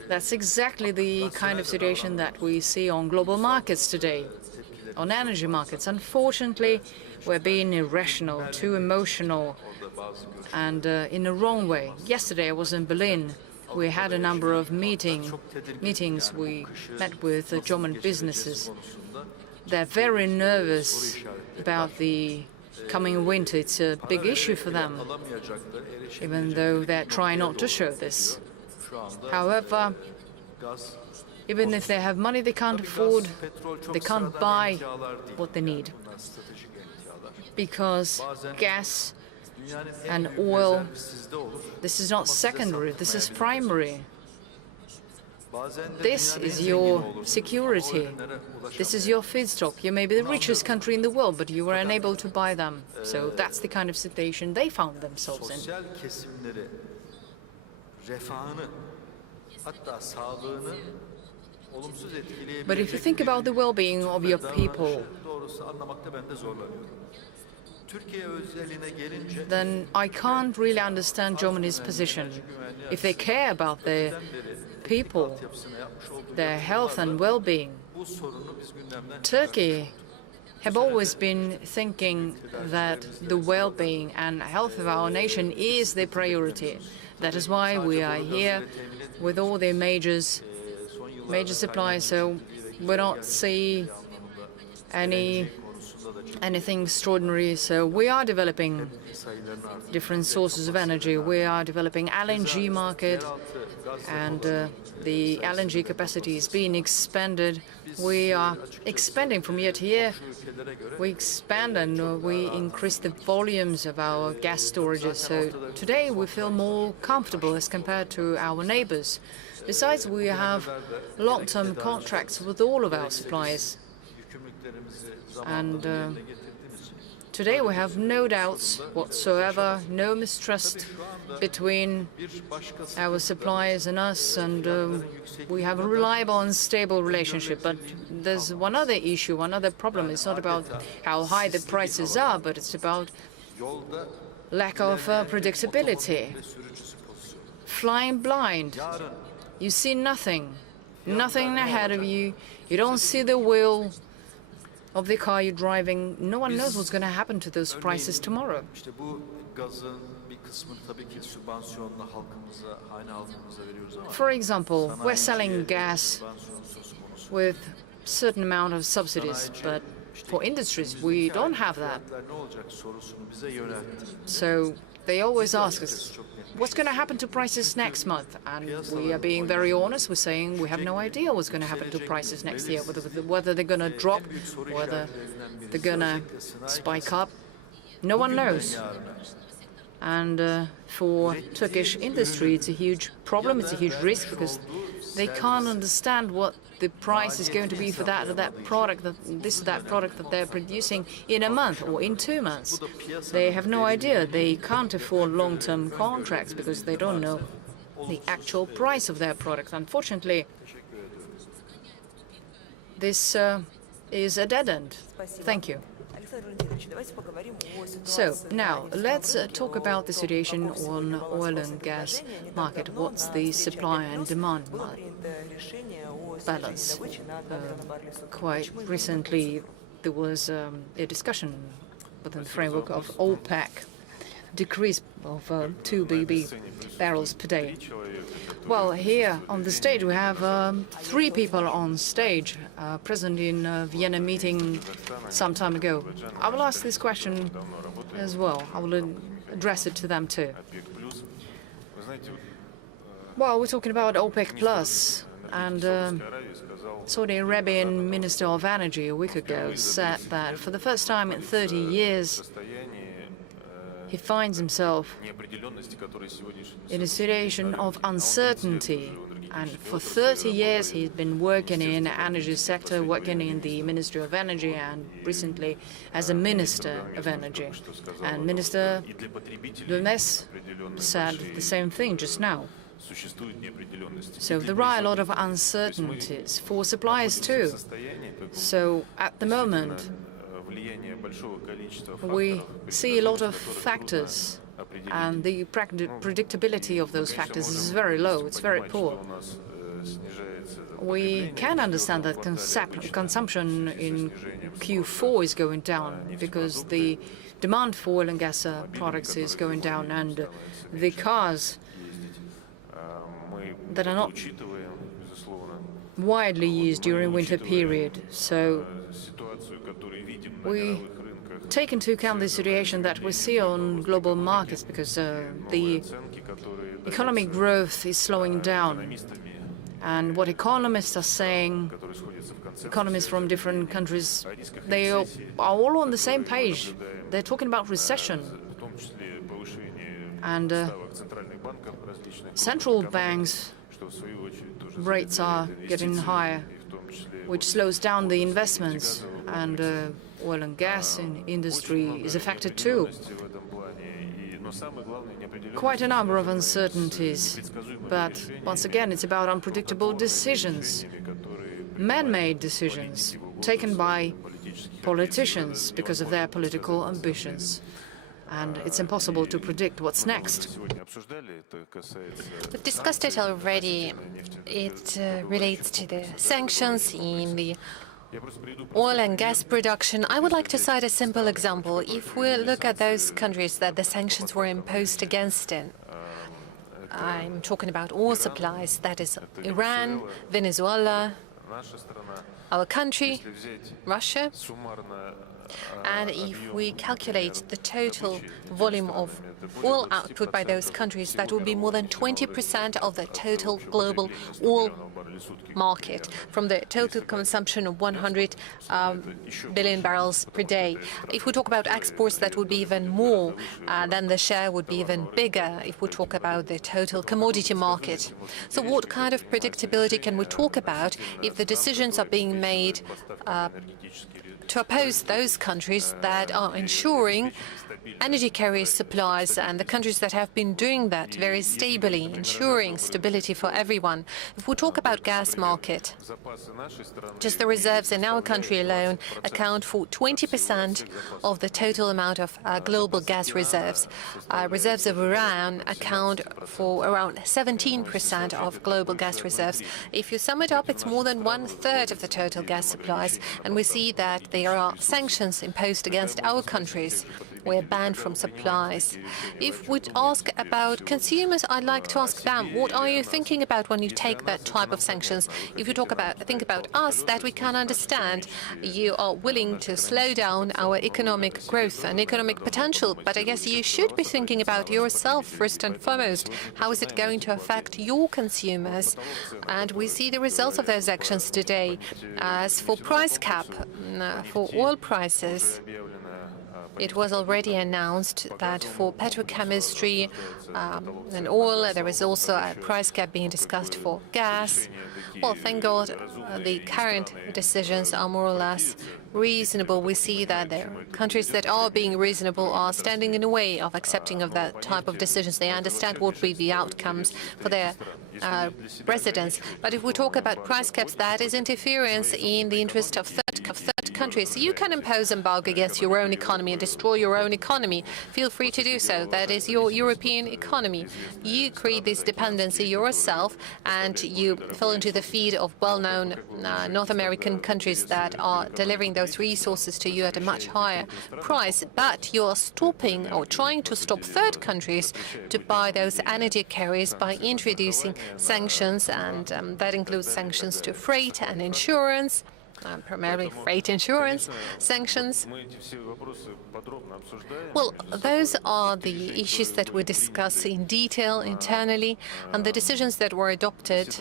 That's exactly the kind of situation that we see on global markets today, on energy markets. Unfortunately, we're being irrational, too emotional, and in the wrong way. Yesterday I was in Berlin. We had a number of meetings. We met with German businesses. They're very nervous about the coming winter, it's a big issue for them, even though they're trying not to show this. However, even if they have money they can't afford, they can't buy what they need. Because gas and oil, this is not secondary, this is primary. This is your security. This is your feedstock. You may be the richest country in the world, but you were unable to buy them. So that's the kind of situation they found themselves in. But if you think about the well-being of your people, then I can't really understand Germany's position. If they care about their people, their health and well-being, Turkey have always been thinking that the well-being and health of our nation is the priority. That is why we are here with all the major suppliers, so we don't see anything extraordinary. So we are developing different sources of energy. We are developing LNG market, and the LNG capacity is being expanded. We are expanding from year to year. We expand and we increase the volumes of our gas storages. So today we feel more comfortable as compared to our neighbors. Besides, we have long-term contracts with all of our suppliers. And today we have no doubts whatsoever, no mistrust between our suppliers and us, and we have a reliable and stable relationship. But there's one other issue, one other problem. It's not about how high the prices are, but it's about lack of predictability. Flying blind. You see nothing ahead of you. You don't see the wheel of the car you're driving. No one knows what's going to happen to those prices tomorrow. For example, we're selling gas with a certain amount of subsidies, but for industries we don't have that. So they always ask us, what's going to happen to prices next month? And we are being very honest. We're saying we have no idea what's going to happen to prices next year, whether they're going to drop, whether they're going to spike up. No one knows. And for Turkish industry, it's a huge problem, it's a huge risk, because they can't understand what the price is going to be for that or that product, this or that product that they're producing in a month or in 2 months. They have no idea. They can't afford long-term contracts because they don't know the actual price of their product. Unfortunately, this is a dead end. Thank you. So now let's talk about the situation on oil and gas market. What's the supply and demand balance? Quite recently there was a discussion within the framework of OPEC, decrease of 2 barrels per day. Well, here on the stage we have 3 people on stage, present in Vienna meeting some time ago. I will ask this question as well. I will address it to them too. Well, we're talking about OPEC Plus, and Saudi Arabian Minister of Energy a week ago said that for the first time in 30 years he finds himself in a situation of uncertainty. And for 30 years he's been working in the energy sector, working in the Ministry of Energy, and recently as a Minister of Energy. And Minister Dömes said the same thing just now. So there are a lot of uncertainties for suppliers too. So at the moment we see a lot of factors, and the predictability of those factors is very low, it's very poor. We can understand that consumption in Q4 is going down because the demand for oil and gas products is going down, and the cars that are not widely used during winter period. So we take into account the situation that we see on global markets, because the economic growth is slowing down. And what economists are saying, economists from different countries, they are all on the same page. They're talking about recession. And central banks' rates are getting higher, which slows down the investments. And oil and gas industry is affected too. Quite a number of uncertainties, but once again it's about unpredictable decisions, man-made decisions taken by politicians because of their political ambitions. And it's impossible to predict what's next. We've discussed it already. It relates to the sanctions in the oil and gas production. I would like to cite a simple example. If we look at those countries that the sanctions were imposed against in, I'm talking about oil supplies, that is Iran, Venezuela, our country, Russia. And if we calculate the total volume of oil output by those countries, that would be more than 20% of the total global oil market, from the total consumption of 100 billion barrels per day. If we talk about exports, that would be even more, then the share would be even bigger if we talk about the total commodity market. So what kind of predictability can we talk about if the decisions are being made to oppose those countries that are ensuring energy carrier supplies, and the countries that have been doing that very stably, ensuring stability for everyone? If we talk about gas market, just the reserves in our country alone account for 20% of the total amount of global gas reserves. Reserves of Iran account for around 17% of global gas reserves. If you sum it up, it's more than 1/3 of the total gas supplies, and we see that there are sanctions imposed against our countries. We're banned from supplies. If we ask about consumers, I'd like to ask them, what are you thinking about when you take that type of sanctions? If you think about us, that we can understand. You are willing to slow down our economic growth and economic potential, but I guess you should be thinking about yourself first and foremost. How is it going to affect your consumers? And we see the results of those actions today. As for price cap for oil prices, it was already announced that for petrochemistry and oil, there is also a price cap being discussed for gas. Well, thank God, the current decisions are more or less reasonable. We see that there are countries that are being reasonable are standing in the way of accepting of that type of decisions. They understand what will be the outcomes for their residents. But if we talk about price caps, that is interference in the interest of third countries. You can impose embargo against your own economy and destroy your own economy. Feel free to do so. That is your European economy. You create this dependency yourself, and you fall into the feed of well-known North American countries that are delivering those resources to you at a much higher price. But you're stopping or trying to stop third countries to buy those energy carriers by introducing sanctions, and that includes sanctions to freight and insurance. Primarily freight insurance sanctions. Well, those are the issues that we discuss in detail internally, and the decisions that were adopted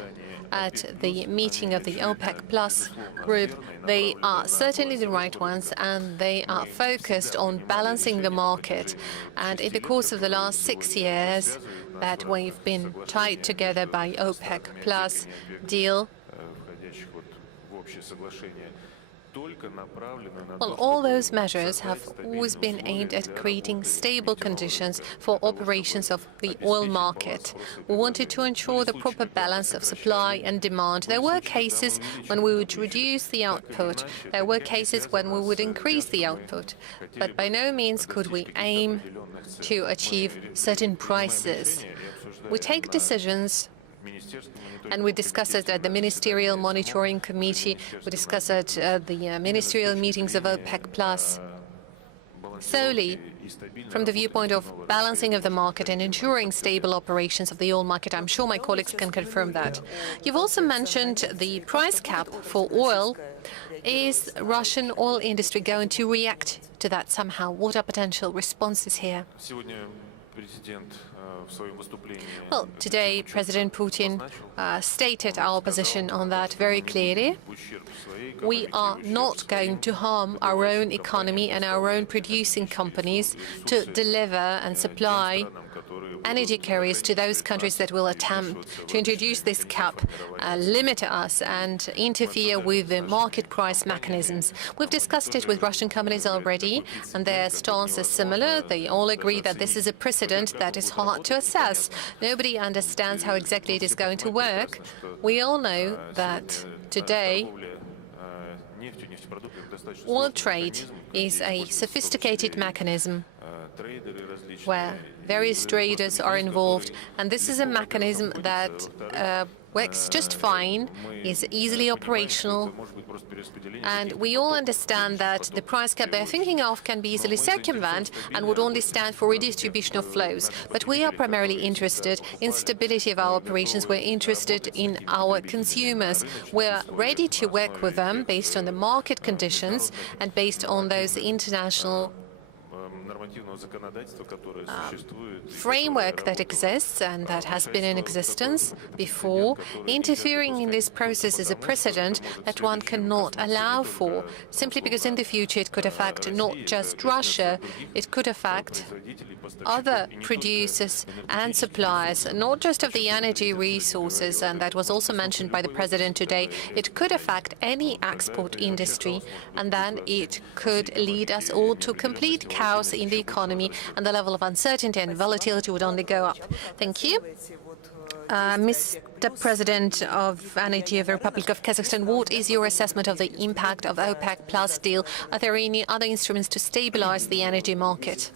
at the meeting of the OPEC Plus group, they are certainly the right ones, and they are focused on balancing the market. And in the course of the last 6 years that we've been tied together by OPEC Plus deal, well, all those measures have always been aimed at creating stable conditions for operations of the oil market. We wanted to ensure the proper balance of supply and demand. There were cases when we would reduce the output. There were cases when we would increase the output. But by no means could we aim to achieve certain prices. We take decisions, and we discuss it at the Ministerial Monitoring Committee. We discuss it at the ministerial meetings of OPEC Plus, solely from the viewpoint of balancing of the market and ensuring stable operations of the oil market. I'm sure my colleagues can confirm that. You've also mentioned the price cap for oil Is Russian oil industry going to react to that somehow? What are potential responses here? Well, today President Putin stated our position on that very clearly. We are not going to harm our own economy and our own producing companies to deliver and supply energy carriers to those countries that will attempt to introduce this cap, limit us and interfere with the market price mechanisms. We've discussed it with Russian companies already, and their stance is similar. They all agree that this is a precedent that is hard to assess. Nobody understands how exactly it is going to work. We all know that today oil trade is a sophisticated mechanism where various traders are involved, and this is a mechanism that works just fine, is easily operational, and we all understand that the price cap they're thinking of can be easily circumvented and would only stand for redistribution of flows. But we are primarily interested in stability of our operations. We're interested in our consumers. We're ready to work with them based on the market conditions and based on those international framework that exists and that has been in existence before. Interfering in this process is a precedent that one cannot allow for, simply because in the future it could affect not just Russia, it could affect other producers and suppliers, not just of the energy resources, and that was also mentioned by the President today. It could affect any export industry, and then it could lead us all to complete chaos in the economy, and the level of uncertainty and volatility would only go up. Thank you. Mr. President of Energy of the Republic of Kazakhstan, what is your assessment of the impact of OPEC Plus deal? Are there any other instruments to stabilize the energy market?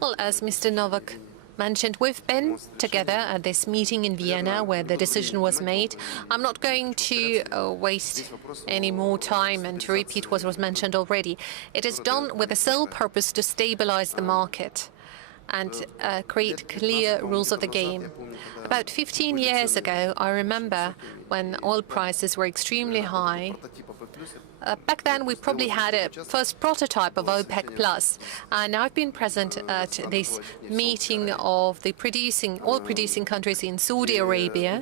Well, as Mr. Novak mentioned, we've been together at this meeting in Vienna where the decision was made. I'm not going to waste any more time and to repeat what was mentioned already. It is done with the sole purpose to stabilize the market and create clear rules of the game. About 15 years ago, I remember when oil prices were extremely high. Back then, we probably had a first prototype of OPEC Plus. And I've been present at this meeting of the oil-producing countries in Saudi Arabia,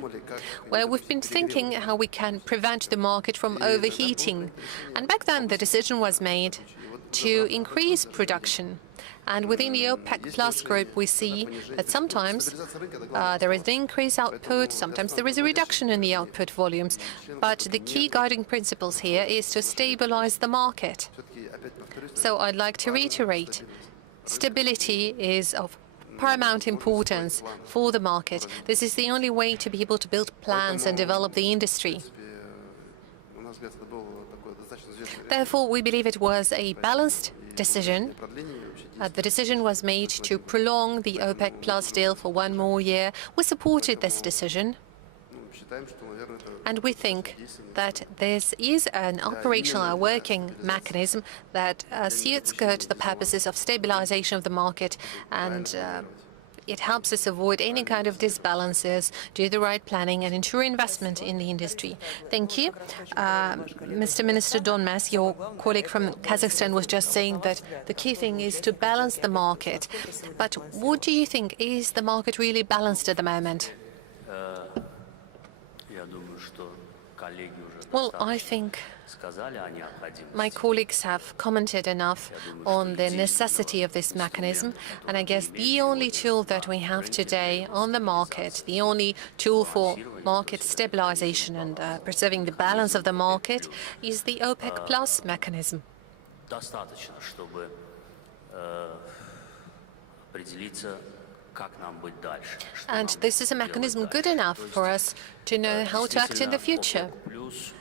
where we've been thinking how we can prevent the market from overheating. And back then, the decision was made to increase production. And within the OPEC Plus group, we see that sometimes there is an increased output, sometimes there is a reduction in the output volumes. But the key guiding principles here is to stabilize the market. So I'd like to reiterate, stability is of paramount importance for the market. This is the only way to be able to build plans and develop the industry. Therefore, we believe it was a balanced decision. The decision was made to prolong the OPEC Plus deal for one more year. We supported this decision, and we think that this is an operational, working mechanism that suits good the purposes of stabilization of the market, and it helps us avoid any kind of disbalances, do the right planning, and ensure investment in the industry. Thank you. Mr. Minister Donmas, your colleague from Kazakhstan was just saying that the key thing is to balance the market. But what do you think? Is the market really balanced at the moment? Well, I think my colleagues have commented enough on the necessity of this mechanism, and I guess the only tool that we have today on the market, the only tool for market stabilization and preserving the balance of the market, is the OPEC Plus mechanism. And this is a mechanism good enough for us to know how to act in the future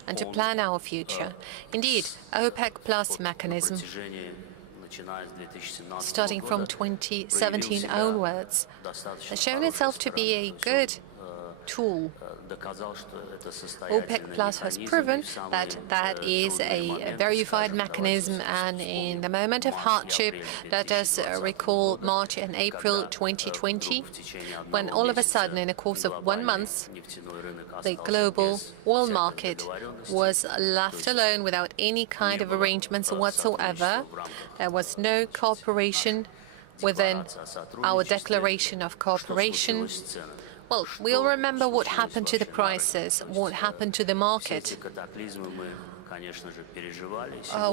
and to plan our future. Indeed, OPEC Plus mechanism, starting from 2017 onwards, has shown itself to be a good tool. OPEC Plus has proven that that is a verified mechanism, and in the moment of hardship, let us recall March and April 2020, when all of a sudden, in the course of 1 month, the global oil market was left alone without any kind of arrangements whatsoever. There was no cooperation within our declaration of cooperation. Well, we'll remember what happened to the prices, what happened to the market.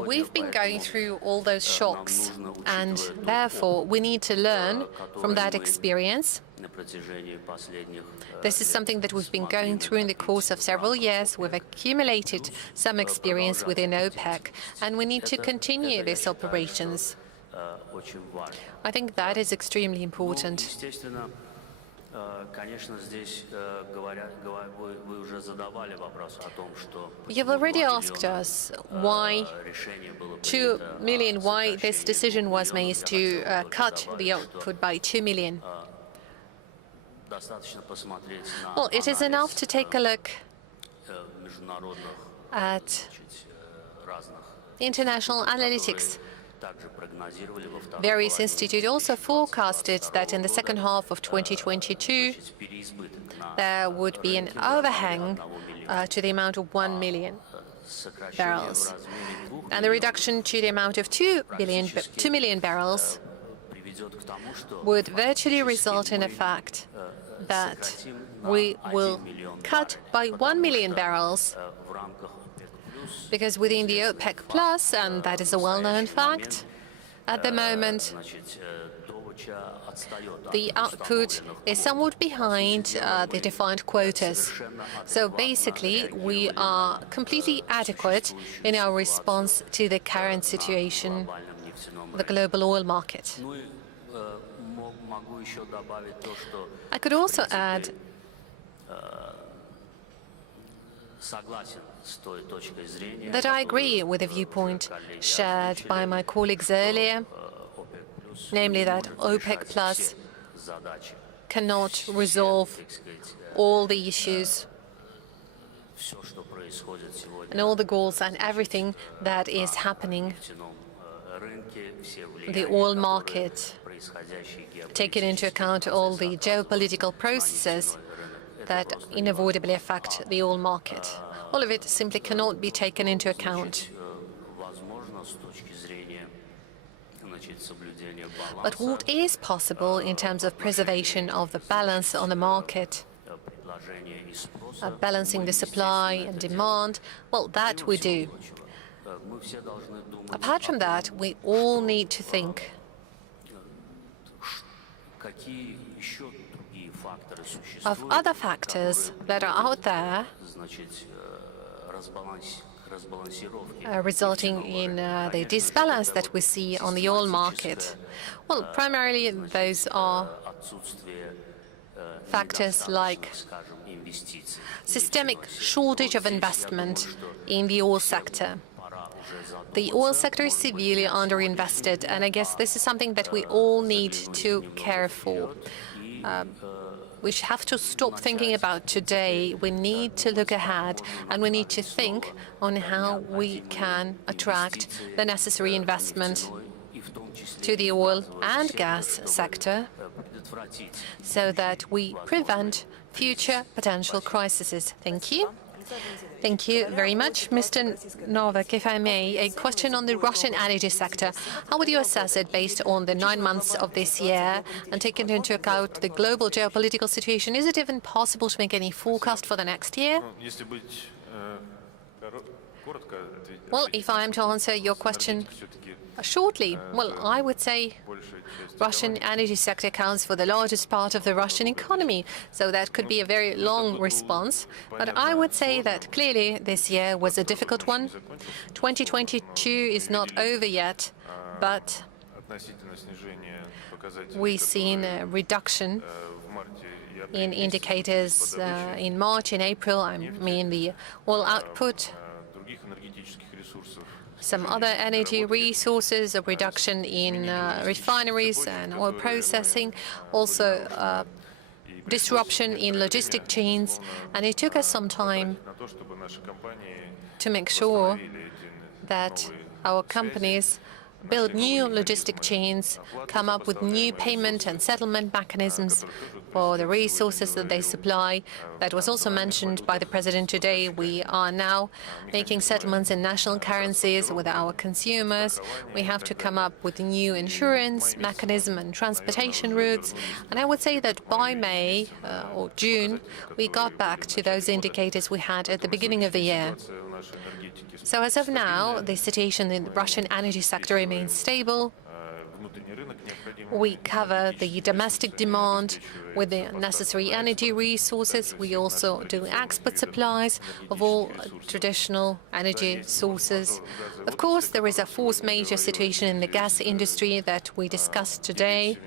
We've been going through all those shocks, and therefore we need to learn from that experience. This is something that we've been going through in the course of several years. We've accumulated some experience within OPEC, and we need to continue these operations. I think that is extremely important. You've already asked us why 2 million, why this decision was made to cut the output by 2 million. Well, it is enough to take a look at international analytics. Various institutes also forecasted that in the second half of 2022, there would be an overhang to the amount of 1 million barrels. And the reduction to the amount of 2 million barrels would virtually result in the fact that we will cut by 1 million barrels, because within the OPEC Plus, and that is a well-known fact, at the moment the output is somewhat behind the defined quotas. So basically, we are completely adequate in our response to the current situation, the global oil market. I could also add that I agree with the viewpoint shared by my colleagues earlier, namely that OPEC Plus cannot resolve all the issues and all the goals and everything that is happening in the oil market, taking into account all the geopolitical processes that inevitably affect the oil market. All of it simply cannot be taken into account. But what is possible in terms of preservation of the balance on the market, balancing the supply and demand, well, that we do. Apart from that, we all need to think of other factors that are out there resulting in the disbalance that we see on the oil market. Well, primarily those are factors like systemic shortage of investment in the oil sector. The oil sector is severely underinvested, and I guess this is something that we all need to care for. We have to stop thinking about today. We need to look ahead, and we need to think on how we can attract the necessary investment to the oil and gas sector so that we prevent future potential crises. Thank you. Thank you very much. Mr. Novak, if I may, a question on the Russian energy sector. How would you assess it based on the 9 months of this year and taking into account the global geopolitical situation? Is it even possible to make any forecast for the next year? Well, if I am to answer your question shortly, well, I would say Russian energy sector accounts for the largest part of the Russian economy, so that could be a very long response. But I would say that clearly this year was a difficult one. 2022 is not over yet, but we've seen a reduction in indicators in March and April. I mean the oil output, some other energy resources, a reduction in refineries and oil processing, also disruption in logistic chains, and it took us some time to make sure that our companies build new logistic chains, come up with new payment and settlement mechanisms for the resources that they supply. That was also mentioned by the President today. We are now making settlements in national currencies with our consumers. We have to come up with a new insurance mechanism and transportation routes. And I would say that by May or June, we got back to those indicators we had at the beginning of the year. So as of now, the situation in the Russian energy sector remains stable. We cover the domestic demand with the necessary energy resources. We also do export supplies of all traditional energy sources. Of course, there is a force majeure situation in the gas industry that we discussed today.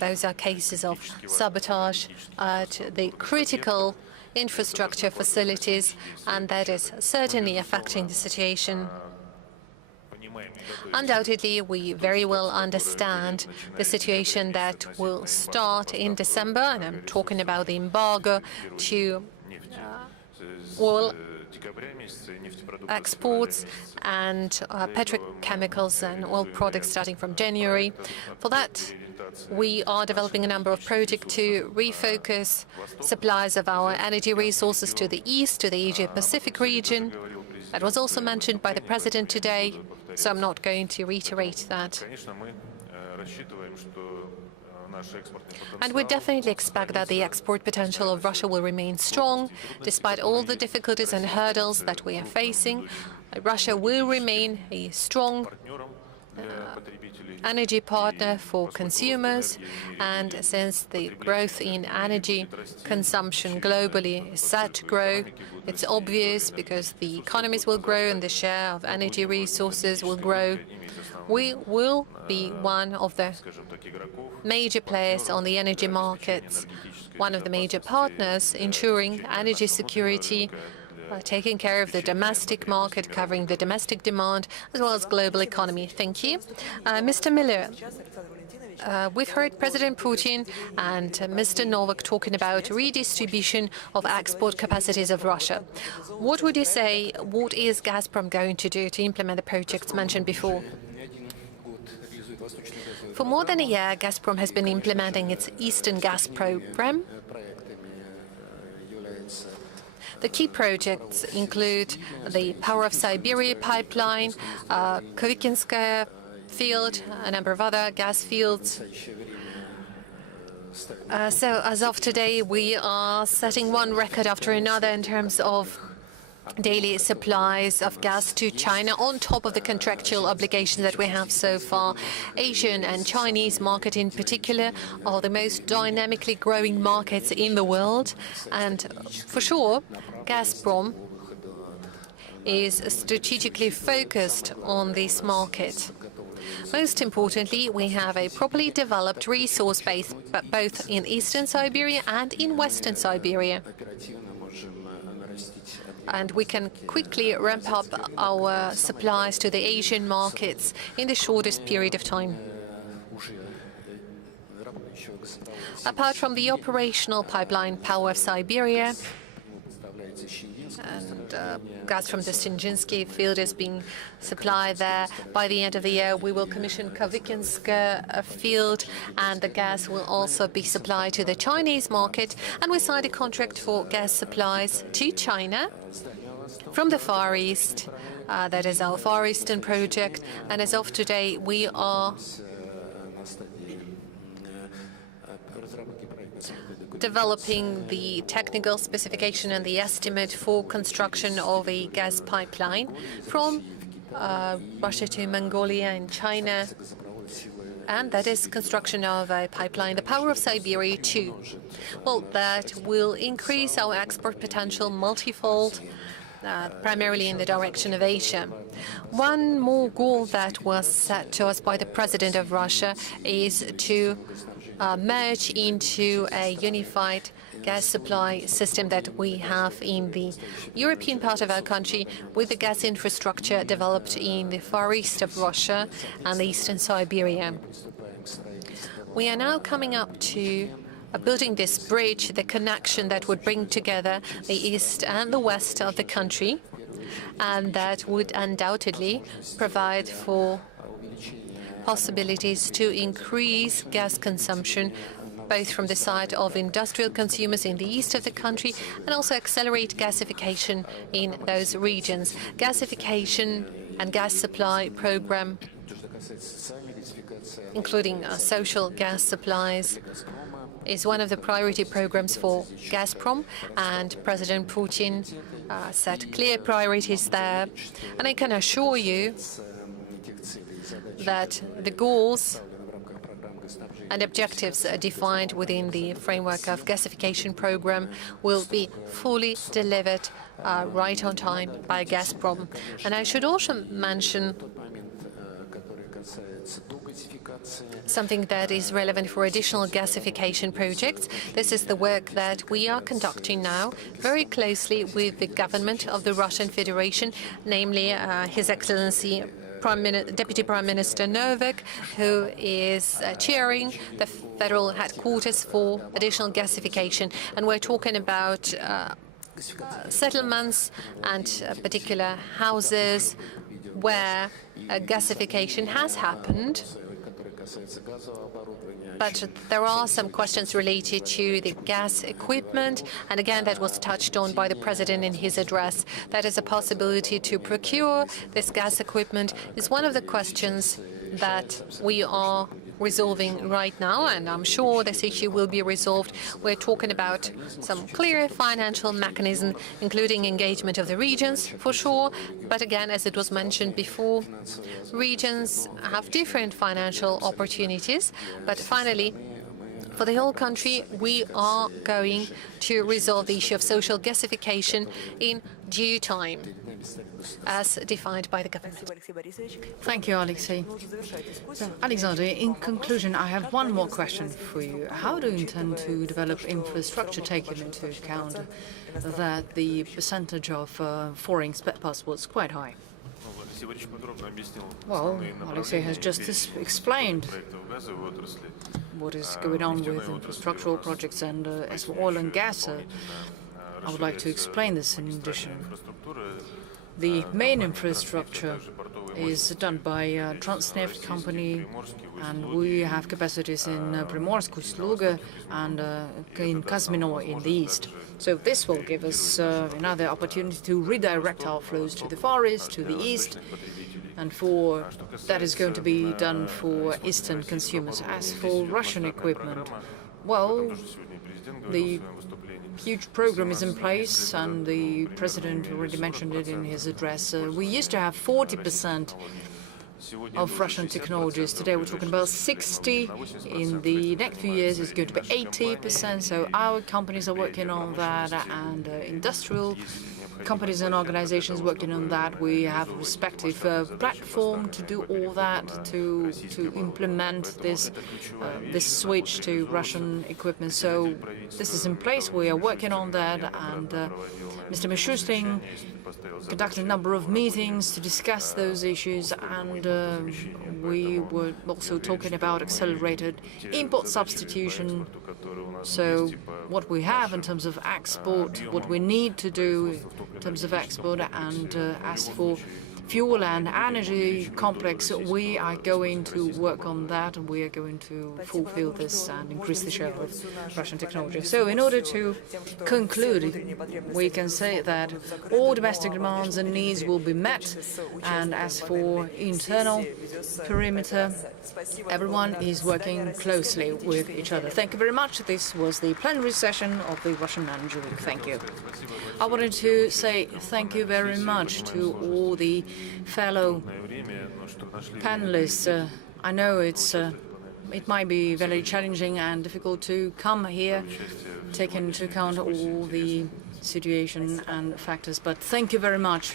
Those are cases of sabotage at the critical infrastructure facilities, and that is certainly affecting the situation. Undoubtedly, we very well understand the situation that will start in December, and I'm talking about the embargo to oil exports and petrochemicals and oil products starting from January. For that, we are developing a number of projects to refocus supplies of our energy resources to the east, to the Asia-Pacific region. That was also mentioned by the President today, so I'm not going to reiterate that. And we definitely expect that the export potential of Russia will remain strong, despite all the difficulties and hurdles that we are facing. Russia will remain a strong energy partner for consumers, and since the growth in energy consumption globally is set to grow, it's obvious because the economies will grow and the share of energy resources will grow. We will be one of the major players on the energy markets, one of the major partners ensuring energy security, taking care of the domestic market, covering the domestic demand, as well as global economy. Thank you. Mr. Miller, we've heard President Putin and Mr. Novak talking about redistribution of export capacities of Russia. What would you say, what is Gazprom going to do to implement the projects mentioned before? For more than a year, Gazprom has been implementing its Eastern Gas program. The key projects include the Power of Siberia pipeline, Kovykinskaya field, a number of other gas fields. So as of today, we are setting one record after another in terms of daily supplies of gas to China, on top of the contractual obligations that we have so far. Asian and Chinese market in particular are the most dynamically growing markets in the world, and for sure, Gazprom is strategically focused on this market. Most importantly, we have a properly developed resource base, both in Eastern Siberia and in Western Siberia. And we can quickly ramp up our supplies to the Asian markets in the shortest period of time. Apart from the operational pipeline Power of Siberia, and gas from the Stinjinsky field is being supplied there. By the end of the year, we will commission Kovykinsk field, and the gas will also be supplied to the Chinese market. And we signed a contract for gas supplies to China from the Far East. That is our Far Eastern project. And as of today, we are developing the technical specification and the estimate for construction of a gas pipeline from Russia to Mongolia and China, and that is construction of a pipeline, the Power of Siberia 2. Well, that will increase our export potential multifold, primarily in the direction of Asia. One more goal that was set to us by the President of Russia is to merge into a unified gas supply system that we have in the European part of our country, with the gas infrastructure developed in the Far East of Russia and the Eastern Siberia. We are now coming up to building this bridge, the connection that would bring together the east and the west of the country, and that would undoubtedly provide for possibilities to increase gas consumption, both from the side of industrial consumers in the east of the country and also accelerate gasification in those regions. Gasification and gas supply program, including social gas supplies, is one of the priority programs for Gazprom, and President Putin set clear priorities there. And I can assure you that the goals and objectives defined within the framework of gasification program will be fully delivered right on time by Gazprom. And I should also mention something that is relevant for additional gasification projects. This is the work that we are conducting now very closely with the government of the Russian Federation, namely His Excellency Deputy Prime Minister Novak, who is chairing the federal headquarters for additional gasification. And we're talking about settlements and particular houses where gasification has happened. But there are some questions related to the gas equipment, and again, that was touched on by the President in his address. That is a possibility to procure this gas equipment is one of the questions that we are resolving right now, and I'm sure this issue will be resolved. We're talking about some clear financial mechanism, including engagement of the regions, for sure. But again, as it was mentioned before, regions have different financial opportunities. But finally, for the whole country, we are going to resolve the issue of social gasification in due time, as defined by the government. Thank you, Alexei. So, Alexander, in conclusion, I have one more question for you. How do you intend to develop infrastructure, taking into account that the percentage of foreign spare parts was quite high? Well, Alexei has just explained what is going on with infrastructural projects, and as for oil and gas, I would like to explain this in addition. The main infrastructure is done by Transneft company, and we have capacities in Primorsk, Ust-Luga, and in Kazmino in the east. So this will give us another opportunity to redirect our flows to the Far East, to the east, and that is going to be done for eastern consumers. As for Russian equipment, well, the huge program is in place, and the President already mentioned it in his address. We used to have 40% of Russian technologies. Today we're talking about 60. In the next few years it's going to be 80%. So our companies are working on that, and industrial companies and organizations working on that. We have a respective platform to do all that, to implement this switch to Russian equipment. So this is in place. We are working on that, and Mr. Mishustin conducted a number of meetings to discuss those issues, and we were also talking about accelerated import substitution. So what we have in terms of export, what we need to do in terms of export, and as for fuel and energy complex, we are going to work on that, and we are going to fulfill this and increase the share of Russian technology. So in order to conclude, we can say that all domestic demands and needs will be met, and as for internal perimeter, everyone is working closely with each other. Thank you very much. This was the plenary session of the Russian Manager Week. Thank you. I wanted to say thank you very much to all the fellow panelists. I know it might be very challenging and difficult to come here, taking into account all the situation and factors, but thank you very much.